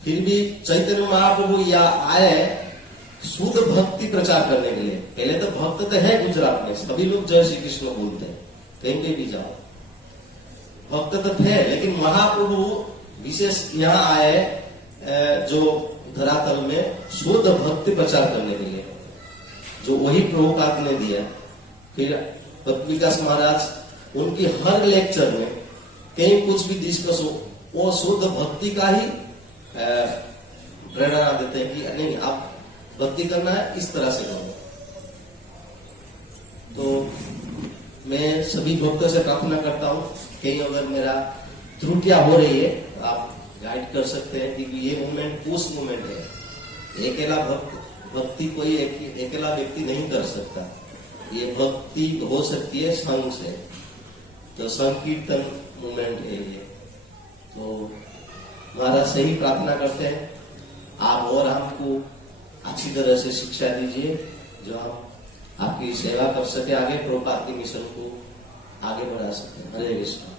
फिर भी चैतन्य महाप्रभु यहाँ आए शुद्ध भक्ति प्रचार करने के लिए। पहले तो भक्त तो है गुजरात में, सभी लोग जय श्री कृष्ण बोलते हैं, कहीं पे भी जाओ भक्त तो थे, लेकिन महाप्रभु विशेष यहाँ आए जो धरातल में शुद्ध भक्ति प्रचार करने के लिए, जो वही प्रभुपाद ने दिया। फिर भक्ति विकास महाराज उनकी हर लेक्चर में कहीं कुछ भी डिस्कस हो, वो शुद्ध भक्ति का ही प्रेरणा देते हैं कि नहीं आप भक्ति करना है इस तरह से करो। तो मैं सभी भक्तों से प्रार्थना करता हूँ कहीं अगर मेरा त्रुटियां हो रही है तो आप गाइड कर सकते हैं, क्योंकि ये मूवमेंट पुश मूवमेंट है। अकेला भक्ति कोई अकेला व्यक्ति नहीं कर सकता, ये भक्ति हो सकती है संघ से, तो संकीर्तन मूवमेंट है ये। तो महाराज से ही प्रार्थना करते हैं आप और हमको अच्छी तरह से शिक्षा दीजिए, जो हम आपकी सेवा कर सके, आगे प्रभुपाद के मिशन को आगे बढ़ा सकते हैं। हरे कृष्ण।